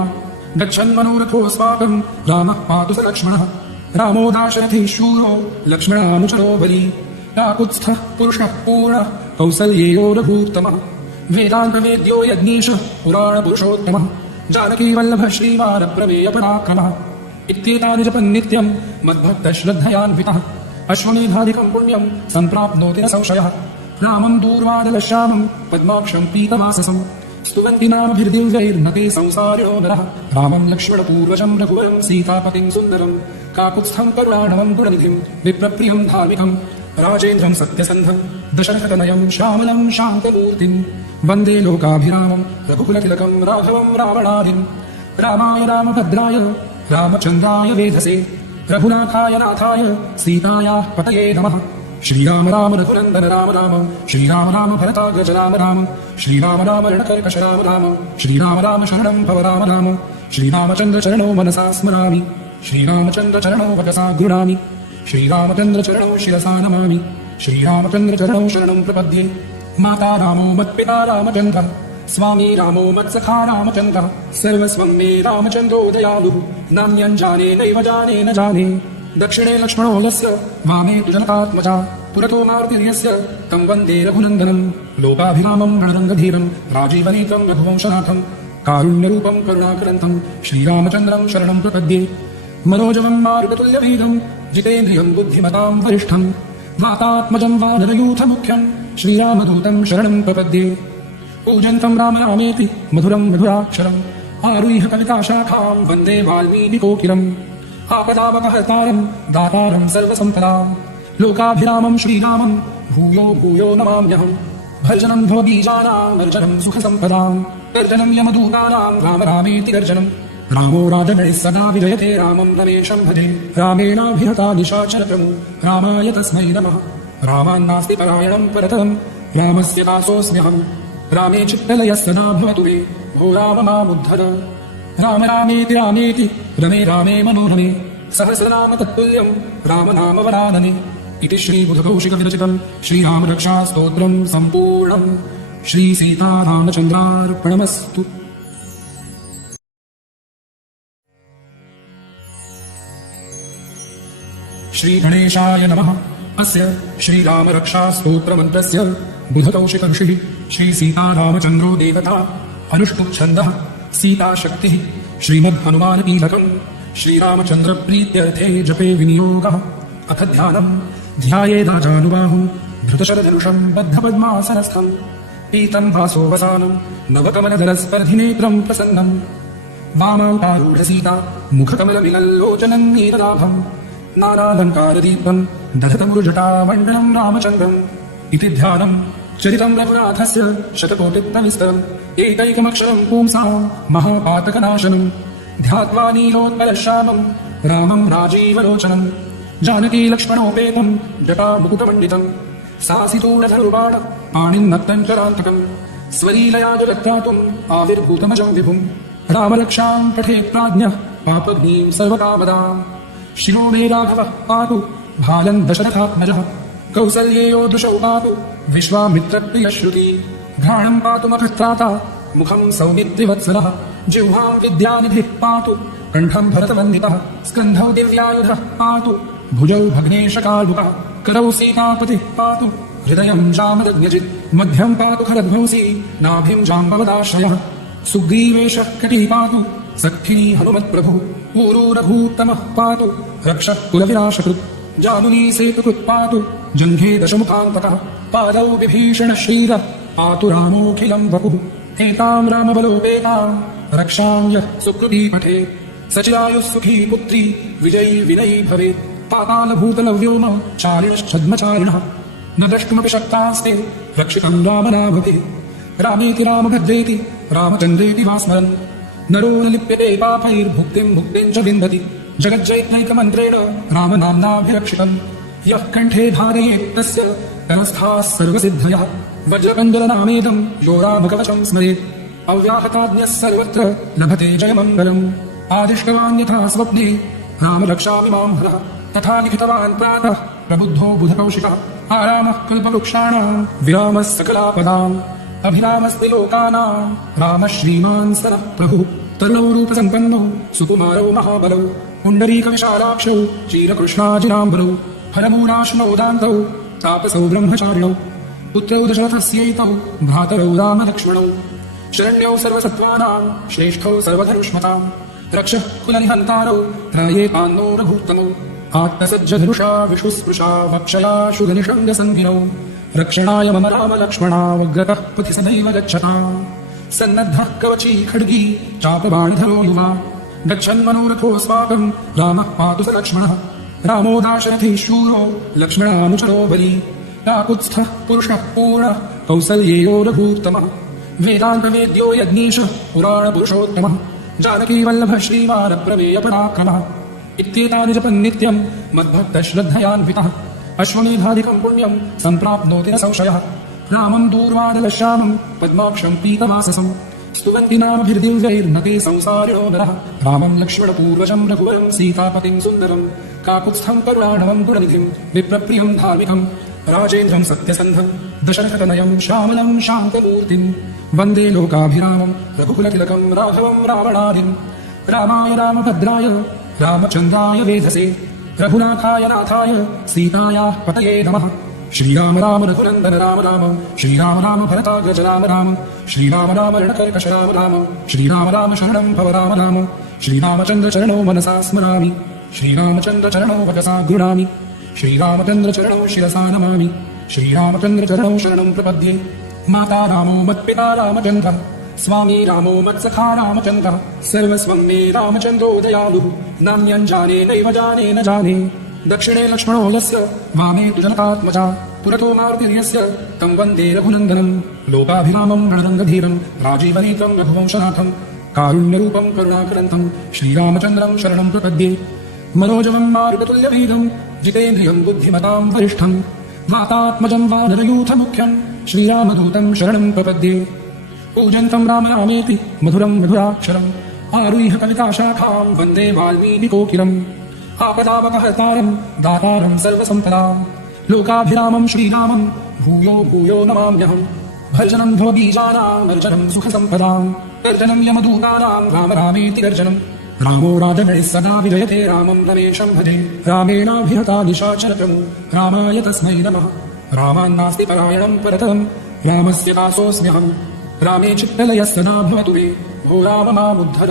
गच्छन्मनोरथोऽस्माकम् रामः पातु स लक्ष्मणः रामो दाशरथिः शूरो लक्ष्मणानुचरो बली काकुत्स्थः पुरुषः पूर्णः कौसल्येयो रघूत्तमः वेदान्तवेद्यो यज्ञेशः पुराणपुरुषोत्तमः जानकीवल्लभः श्रीवारप्रमेयपराक्रमः इत्येतानि जपन् नित्यम् मद्भक्तश्रद्धयान्वितः अश्वमेधादिकम् पुण्यम् सम्प्राप्नोति न संशयः रामम् दूर्वादलश्यामम् पद्माक्षम् पीतवाससम् स्तुवन्ति नामभिर्दिव्यैर्नते संसारिणो नरः रामम् लक्ष्मणपूर्वजम् रघुवरम् सीतापतिम् सुन्दरम् काकुत्स्थम् करुणाणवम् गुणनिधिम् विप्रप्रियम् धार्मिकम् राजेन्द्रम् सत्यसन्धम् दशरथतनयम् श्यामलम् शान्तमूर्तिम् वन्दे लोकाभिरामम् रघुकुलतिलकम् राघवम् रावणादिम् रामाय रामभद्राय रामचन्द्राय वेधसे रघुनाथाय नाथाय सीतायाः पतये नमः। श्रीराम राम रघुनन्दन राम राम श्रीराम राम भरताग्रज राम राम श्रीराम राम रणकर्कश राम राम श्रीराम राम शरणं भव राम राम श्रीरामचन्द्र चरणो मनसा स्मरामि श्रीरामचन्द्र चरणो वचसा गृह्णामि श्रीरामचन्द्र चरणो शिरसा नमामि श्रीरामचन्द्र चरणो शरणं प्रपद्ये। माता रामो मत्पिता रामचन्द्रः स्वामी रामो मत्सखा रामचन्द्रः सर्वस्वं मे रामचन्द्रो दयालुः नान्यं जाने नैव जाने न जाने दक्षिणे लक्ष्मणो यस्य वामे तु जनकात्मजा पुरतो मारुतिर्यस्य तं वन्दे रघुनन्दनम् लोकाभिरामं रणरङ्गधीरं राजीवनीतं रघुवंशनाथं कारुण्यरूपं करुणाकरन्तं श्रीरामचन्द्रं शरणं प्रपद्ये। मनोजवं मारुततुल्यवेगं जितेन्द्रियं बुद्धिमतां वरिष्ठं वातात्मजं वानरयूथमुख्यं श्रीरामदूतं शरणं प्रपद्ये। पूजन्तं राम रामेति मधुरं मधुराक्षरम् आरुह्य कविताशाखां वन्दे वाल्मीकिकोकिलम् आपदापहर्तारं दातारं सर्वसम्पदां लोकाभिरामं श्रीरामं भूयो भूयो नमाम्यहम्। भर्जनं भवबीजानां वर्जनं सुखसम्पदां गर्जनं यमदूतानां राम रामेति गर्जनम्। रामो राजगणैः सदा विजयते रामं रमेशं भजे रामेणाभिहता निशाचरतमु रामाय तस्मै नमः। रामान्नास्ति परायणं परतम् रामस्य दासोऽस्म्यहम् रामे चित्तलयः सदा भवतु मे भो राम मामुद्धर राम रामेति रामेति रमे रामे मनोरमे सहस्रनाम तत्तुल्यम् राम नाम वरानने इति श्रीबुधकौशिकविरचितम् श्रीरामरक्षास्तोत्रम् सम्पूर्णम् श्रीसीतारामचन्द्रार्पणमस्तु। श्रीगणेशाय नमः। अस्य श्रीरामरक्षास्तोत्रमन्त्रस्य बुधकौशिकऋषिः श्रीसीतारामचन्द्रो देवता अनुष्टुप्छन्दः सीताशक्तिः श्रीमद्हनुमानकीलकम् श्रीरामचन्द्रप्रीत्यर्थे जपे विनियोगः। अथ ध्यानम् ध्यायेदाजानुबाहुम् धृतशरधनुषम् बद्धपद्मासनस्थम् पीतम् भासोवसानम् नवकमलदलस्पर्धिनेत्रम् प्रसन्नम् वामावतारूढसीता मुखकमलमिलल्लोचनम् नीललाभम् नानालङ्कारदीपम् दधतमुरुजटामण्डलम् रामचन्द्रम् इति ध्यानम् चरितम् रघुनाथस्य शतकोटिप्रविस्तरम् एकैकमक्षरम् पुंसाम् महापातकनाशनम् ध्यात्वा नीलोत्पलश्यामम् रामम् राजीवलोचनम् जानकी लक्ष्मणोपेतम् जटामुकुटमण्डितम् सासितूढधनुर्बाण पाणिन्नक्तम् चरान्तकम् स्वलीलया जगत्त्रातुम् आविर्भूतमजम् विभुम् रामरक्षाम् पठेत् प्राज्ञः पापघ्नीम् सर्वकामदाम् शिरो मे राघवः पातु भालम् दशरथात्मजः कौसल्येयो दृशौ पातु विश्वामित्रप्रियश्रुति घ्राणम् पातु मखत्राता मुखम् सौमित्रिवत्सरः जिह्वाम् विद्यानिधिः पातु कण्ठम् भरतवन्दितः स्कन्धौ दिव्यायुधः पातु भुजौ भग्नेशकालुकः करौ सीतापतिः पातु हृदयम् जामदग्न्यजित् मध्यम् पातु खरध्वंसी नाभिम् जाम्बवदाश्रयः सुग्रीवेशः कटिः पातु सखी हनुमत्प्रभुः ऊरू रघूत्तमः पातु रक्षः कुलविनाशकृत् जानुनी सेतुकृत् पातु जङ्घे दशमुखान्तकः पादौ विभीषणः श्रीरः पातु रामोऽखिलम् वपुः एताम् रामबलोपेताम् रक्षाम् यः सुकृती पठेत् सचिरायुः सुखी पुत्री विजयी विनयी भवेत् पातालभूतलव्योम चारिणश्छद्मचारिणः न द्रष्टुमपि शक्तास्ते रक्षितम् रामनाभभिः रामेति रामभद्रेति रामचन्द्रेति वा स्मरन् नरो न लिप्यते पापैर्भुक्तिम् मुक्तिम् च विन्दति जगज्जैत्रैकमन्त्रेण रामनाम्नाभिरक्षितम् यः कण्ठे धारयेत् तस्य करस्थाः सर्वसिद्धयः वज्रकण्डलनामेदम् यो रामकवचम् स्मरेत् अव्याहताज्ञः सर्वत्र लभते जयमङ्गलम् आदिष्टवान् यथा स्वप्ने रामरक्षामिमाम् हरः तथा लिखितवान् प्रातः प्रबुद्धो बुधकौशिकः आरामः कल्पवृक्षाणाम् विरामः सकलापदाम् अभिरामस्ति लोकानाम् रामः श्रीमान् सरः प्रभुः तरुणौ रूपसम्पन्नौ सुकुमारौ महाबलौ पुण्डरीकविशालाक्षौ चीरकृष्णाजिनाम्बरौ हरमूलाशनौ दान्तौ तापसौ ब्रह्मचारिणौ पुत्रौ दशरथस्यैतौ भ्रातरौ रामलक्ष्मणौ शरण्यौ सर्वसत्त्वानाम् श्रेष्ठौ सर्वधनुष्मताम् रक्षः कुलनिहन्तारौ त्रायेतान्नो रघूत्तमौ आत्मसज्जधनुषा विशुस्पृशा वक्षया शुगनिषङ्गसङ्गिनौ रक्षणाय मम रामलक्ष्मणावग्रतः पथि सदैव गच्छताम् सन्नद्धः कवची खड्गी चापबाणधरो युवा गच्छन्मनोरथोऽस्माकम् रामः पातु स लक्ष्मणः रामो दाशरथी शूरो लक्ष्मणानुचरो बली काकुत्स्थः पुरुषः पूर्णः कौसल्येयो रघूत्तमः वेदान्तवेद्यो यज्ञेशः पुराणपुरुषोत्तमः जानकीवल्लभः श्रीवानप्रमेयपराक्रमः इत्येतानि जपन् नित्यम् मद्भक्तश्रद्धयान्वितः अश्वमेधाधिकम् पुण्यम् सम्प्राप्नोति न संशयः रामम् दूर्वादलश्यामम् पद्माक्षम् पीतवाससम् स्तुवन्ति नामभिर्दिव्यैर्नते संसारिणो नरः रामम् लक्ष्मणपूर्वजम् रघुवरम् सीतापतिम् सुन्दरम् काकुत्स्थम् करुणाणवम् गुणनिधिम् विप्रप्रियम् धार्मिकम् राजेन्द्रम् सत्यसन्धम् दशरथतनयम् श्यामलम् शान्तमूर्तिम् वन्दे लोकाभिरामम् रघुकुलतिलकम् राघवम् रावणादिम् रामाय रामभद्राय रामचन्द्राय वेधसे रघुनाथाय नाथाय सीतायाः पतये नमः। श्रीराम राम रघुनन्दन राम राम श्रीराम राम भरताग्रज राम राम श्रीराम राम रणकर्कश राम राम श्रीराम राम शरणं भव राम राम श्रीरामचन्द्र चरणो मनसा स्मरामि श्रीरामचन्द्र चरणो वचसा गृह्णामि श्रीरामचन्द्र चरणो शिरसा नमामि श्रीरामचन्द्र चरणो शरणं प्रपद्ये। माता रामो मत्पिता रामचन्द्रः स्वामी रामो मत्सखा रामचन्द्रः सर्वस्वं मे रामचन्द्रो दयालुः नान्यं जाने नैव जाने न जाने दक्षिणे लक्ष्मणो यस्य वामे तु जनकात्मजा पुरतो मारुतिर्यस्य तं वन्दे रघुनन्दनम् लोकाभिरामं रणरङ्गधीरं राजीवनेत्रं रघुवंशनाथं कारुण्यरूपं करुणाकरन्तं श्रीरामचन्द्रं शरणं प्रपद्ये। मनोजवं मारुततुल्यवेगं जितेन्द्रियं बुद्धिमतां वरिष्ठं मातात्मजं वानरयूथमुख्यं श्रीरामदूतं शरणं प्रपद्ये पूजन्तं राम रामेति मधुरं मधुराक्षरम् आरुह्य कविताशाखां वन्दे वाल्मीकिकोकिलम् आपदापहर्तारं दातारं सर्वसम्पदां लोकाभिरामं श्रीरामं भूयो भूयो नमाम्यहम् भर्जनं भवबीजानां वर्जनं सुखसम्पदां गर्जनं यमदूतानां राम रामेति गर्जनम् रामो राजगणैः सदा विजयते रामं रमेशं भजे रामेणाभिहता निशाचरतमु रामाय तस्मै नमः रामान्नास्ति परायणं परतं रामस्य दासोऽस्म्यहम् रामे चित्तलयः सदा भवतु मे भो राम मामुद्धर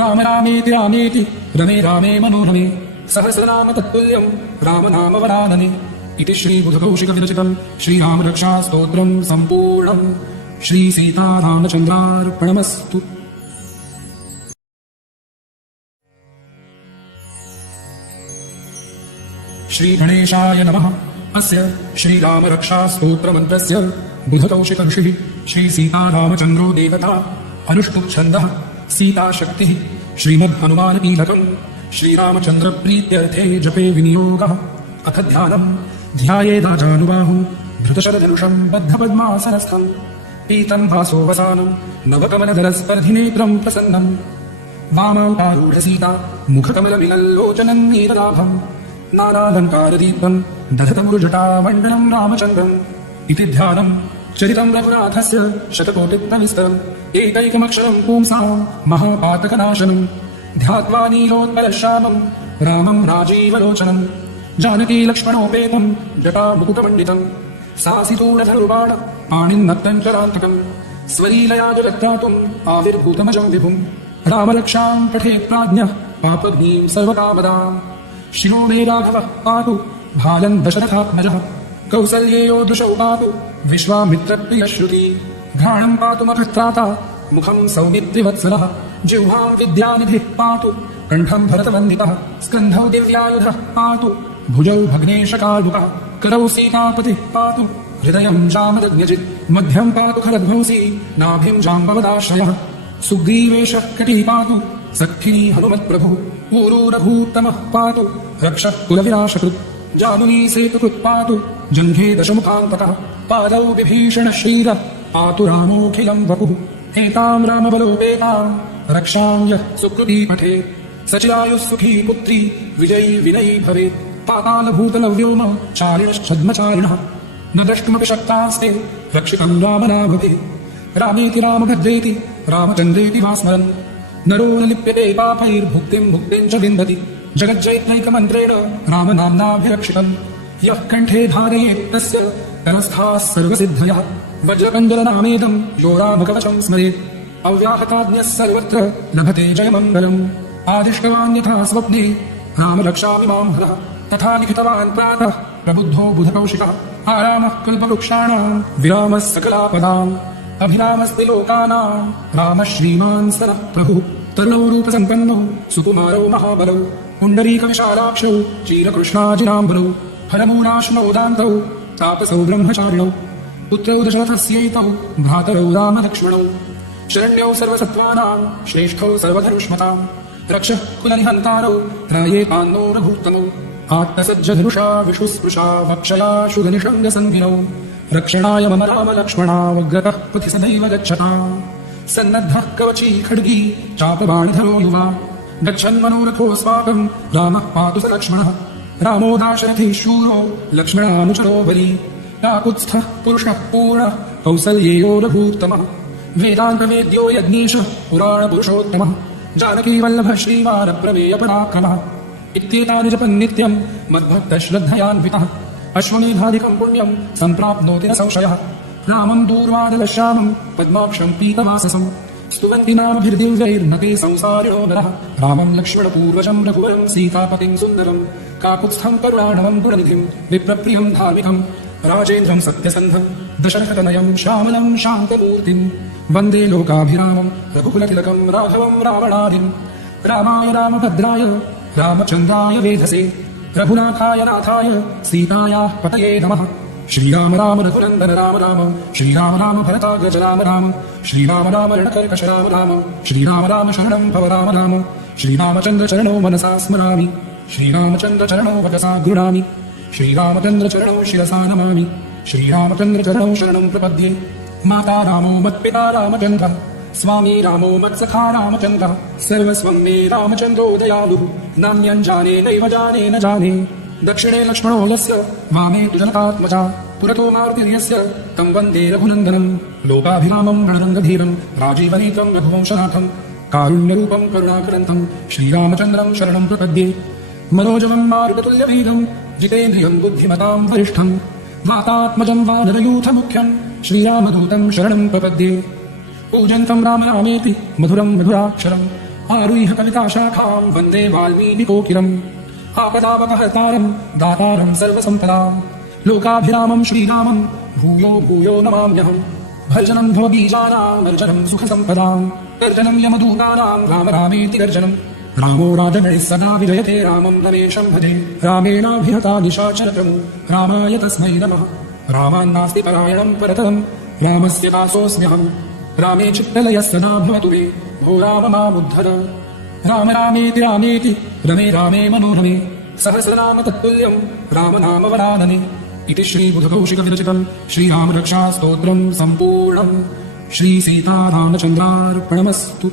राम रामेति रामेति रमे रामे मनोरमे सहस्रनाम तत्तुल्यं रामनाम वरानने इति श्रीबुधकौशिकविरचितं श्रीरामरक्षास्तोत्रं सम्पूर्णम् श्रीसीतारामचन्द्रार्पणमस्तु। श्रीगणेशाय नमः। अस्य श्रीरामरक्षास्तोत्रमन्त्रस्य बुधकौशिकऋषिः श्रीसीतारामचन्द्रो देवता अनुष्टुप्छन्दः सीताशक्तिः श्रीमद्हनुमानकीलकम् श्रीरामचन्द्रप्रीत्यर्थे जपे विनियोगः। अथ ध्यानम् ध्यायेदाजानुबाहुं धृतशरधनुषं बद्धपद्मासनस्थं पीतं भासोवसानं नवकमलदलस्पर्धिनेत्रं प्रसन्नम् वामावतारूढसीता मुखकमलमिलल्लोचनं नीललाभम् नानालङ्कारदीपं दधतमुरुजटामण्डलं रामचन्द्रम् इति ध्यानम् चरितं रघुनाथस्य शतकोटिप्रविस्तरम् एकैकमक्षरं पुंसां महापातकनाशनम् ध्यात्वा नीलोत्पलश्यामं रामं राजीवलोचनम् जानकी लक्ष्मणोपेतं जटामुकुटमण्डितं सासितूणधनुर्बाण पाणिन्नक्तं चरान्तकम् स्वलीलया जगत्त्रातुम् आविर्भूतमजं विभुम् रामरक्षां पठेत् प्राज्ञः पापग्नीं सर्वकामदाम् शिरो मे राघवः पातु भालं दशरथात्मजः कौसल्येयो दृशौ पातु विश्वामित्रप्रियश्रुति घ्राणं पातु मखत्राता मुखं सौमित्रिवत्सलः जिह्वां विद्यानिधिः पातु कण्ठं भरतवन्दितः स्कन्धौ दिव्यायुधः पातु भुजौ भग्नेशकार्मुकः करौ सीतापतिः पातु हृदयं जामदग्न्यजित् मध्यं पातु खरध्वंसी नाभिं जाम्बवदाश्रयः सुग्रीवेशः कटी पातु सखिनी हनुमत्प्रभुः ऊरू रघूत्तमः पातु रक्षः कुलविनाशकृत् जानुनी सेतुकृत् पातु जङ्घे दशमुखान्तकः पादौ विभीषणः श्रीरः पातु रामोऽखिलं वपुः एतां रामबलोपेतां रक्षां यः सुकृती पठेत् सचिरायुः सुखी पुत्री विजयी विनयी भवेत् पातालभूतलव्योम चारिणश्छद्मचारिणः न द्रष्टुमपि शक्तास्ते रक्षितं रामनामभिः रामेति रामभद्रेति रामचन्द्रेति वा स्मरन् नरो न लिप्यते पापैर्भुक्तिं मुक्तिं च विन्दति जगज्जैत्रैकमन्त्रेण रामनाम्नाभिरक्षितम् यः कण्ठे धारयेत् तस्य तरस्थाः सर्वसिद्धयः वज्रकण्डलनामेदं यो रामकवचं स्मरेत् अव्याहताज्ञः सर्वत्र लभते जयमङ्गलम् आदिष्टवान् यथा स्वप्ने रामरक्षामि मां हरः तथा लिखितवान् प्रातः प्रबुद्धो बुधकौशिकः आरामः कल्पवृक्षाणां विरामः सकलापदाम् अभिरामस्ति लोकानां रामः श्रीमान् सरः प्रभुः तरुणौ रूपसम्पन्नौ सुकुमारौ महाबलौ पुण्डरीकविशालाक्षौ चीरकृष्णाजिनाम्बरौ फलमूलाश्नौ दान्तौ तापसौ ब्रह्मचारिणौ पुत्रौ दशरथस्यैतौ भ्रातरौ रामलक्ष्मणौ शरण्यौ सर्वसत्त्वानां श्रेष्ठौ सर्वधनुष्मताम् रक्षः कुलनिहन्तारौ त्रायेतान्नो रघूत्तमौ आत्मसज्जधनुषा विशुस्पृशा वक्षया शुगनिषङ्गसन्धिनौ रक्षणाय मम रामलक्ष्मणावग्रतः पथि सदैव गच्छताम् सन्नद्धः कवची खड्गी चापबाणिधरो युवा गच्छन्मनोरथोऽस्माकं रामः पातु स लक्ष्मणः रामो दाशरथिः शूरो लक्ष्मणानुचरो बली काकुत्स्थः पुरुषः पूर्णः कौसल्येयो रघूत्तमः वेदान्तवेद्यो यज्ञेशः पुराणपुरुषोत्तमः जानकीवल्लभः श्रीवारप्रमेयपराक्रमः इत्येतानि जपन् नित्यं मद्भक्तश्रद्धयान्वितः अश्वमेधाधिकं पुण्यं सम्प्राप्नोति न संशयः रामं दूर्वादलश्यामं पद्माक्षं पीतवाससं स्तुवन्ति नामभिर्दिव्यैर्नते संसारिणो नरः रामं लक्ष्मणपूर्वजं रघुवरं सीतापतिं सुन्दरं काकुत्स्थं करुणाणवं गुणनिधिं विप्रप्रियं धार्मिकं राजेन्द्रं सत्यसन्धं दशरथतनयं श्यामलं शान्तमूर्तिं वन्दे लोकाभिरामं रघुकुलतिलकं राघवं रावणादिं रामाय रामभद्राय रामचन्द्राय वेधसे रघुनाथाय नाथाय सीतायाः पतये नमः। श्रीराम राम रघुनन्दन राम राम श्रीराम राम भरताग्रज राम राम श्रीराम राम रणकर्कश राम राम श्रीराम राम शरणं भव राम राम श्रीरामचन्द्र चरणो मनसा स्मरामि श्रीरामचन्द्र चरणो वचसा गृह्णामि श्रीरामचन्द्रचरणौ शिरसा नमामि श्रीरामचन्द्रचरणौ शरणं प्रपद्ये माता रामो मत्पिता रामचन्द्रः स्वामी रामो मत्सखा रामचन्द्रः सर्वस्वं मे रामचन्द्रो दयालुः नान्यं जाने नैव जाने न जाने दक्षिणे लक्ष्मणो यस्य वामे तु जनकात्मजा पुरतो मारुतिर्यस्य तं वन्दे रघुनन्दनं लोकाभिरामं रणरङ्गधीरं राजीवनेत्रं रघुवंशनाथं कारुण्यरूपं करुणाकरन्तं श्रीरामचन्द्रं शरणं प्रपद्ये मनोजवं मारुततुल्यवेगं जितेन्द्रियं बुद्धिमतां वरिष्ठं वातात्मजं वानरयूथमुख्यं श्रीरामदूतं शरणं प्रपद्ये पूजन्तं राम रामेति मधुरं मधुराक्षरम् आरुह्य कविताशाखां वन्दे वाल्मीकिकोकिलम् आपदापहर्तारं दातारं सर्वसम्पदां लोकाभिरामं श्रीरामं भूयो भूयो नमाम्यहम् भर्जनं भवबीजानां वर्जनं सुखसम्पदां गर्जनं यमदूतानां राम रामेति गर्जनं रामो राजगणैः सदा विजयते रामं रमेशं भजे रामेणाभिहता निशाचरतमु रामाय तस्मै नमः रामान्नास्ति परायणं परतरं रामस्य दासोऽस्म्यहम् रामे चित्तलयः सदा भवतु मे भो राम मामुद्धर राम रामेति रामेति रमे रामे मनोरमे सहस्रनाम तत्तुल्यं राम नाम वरानने इति श्रीबुधकौशिकविरचितं श्रीरामरक्षास्तोत्रं सम्पूर्णम् श्रीसीतारामचन्द्रार्पणमस्तु।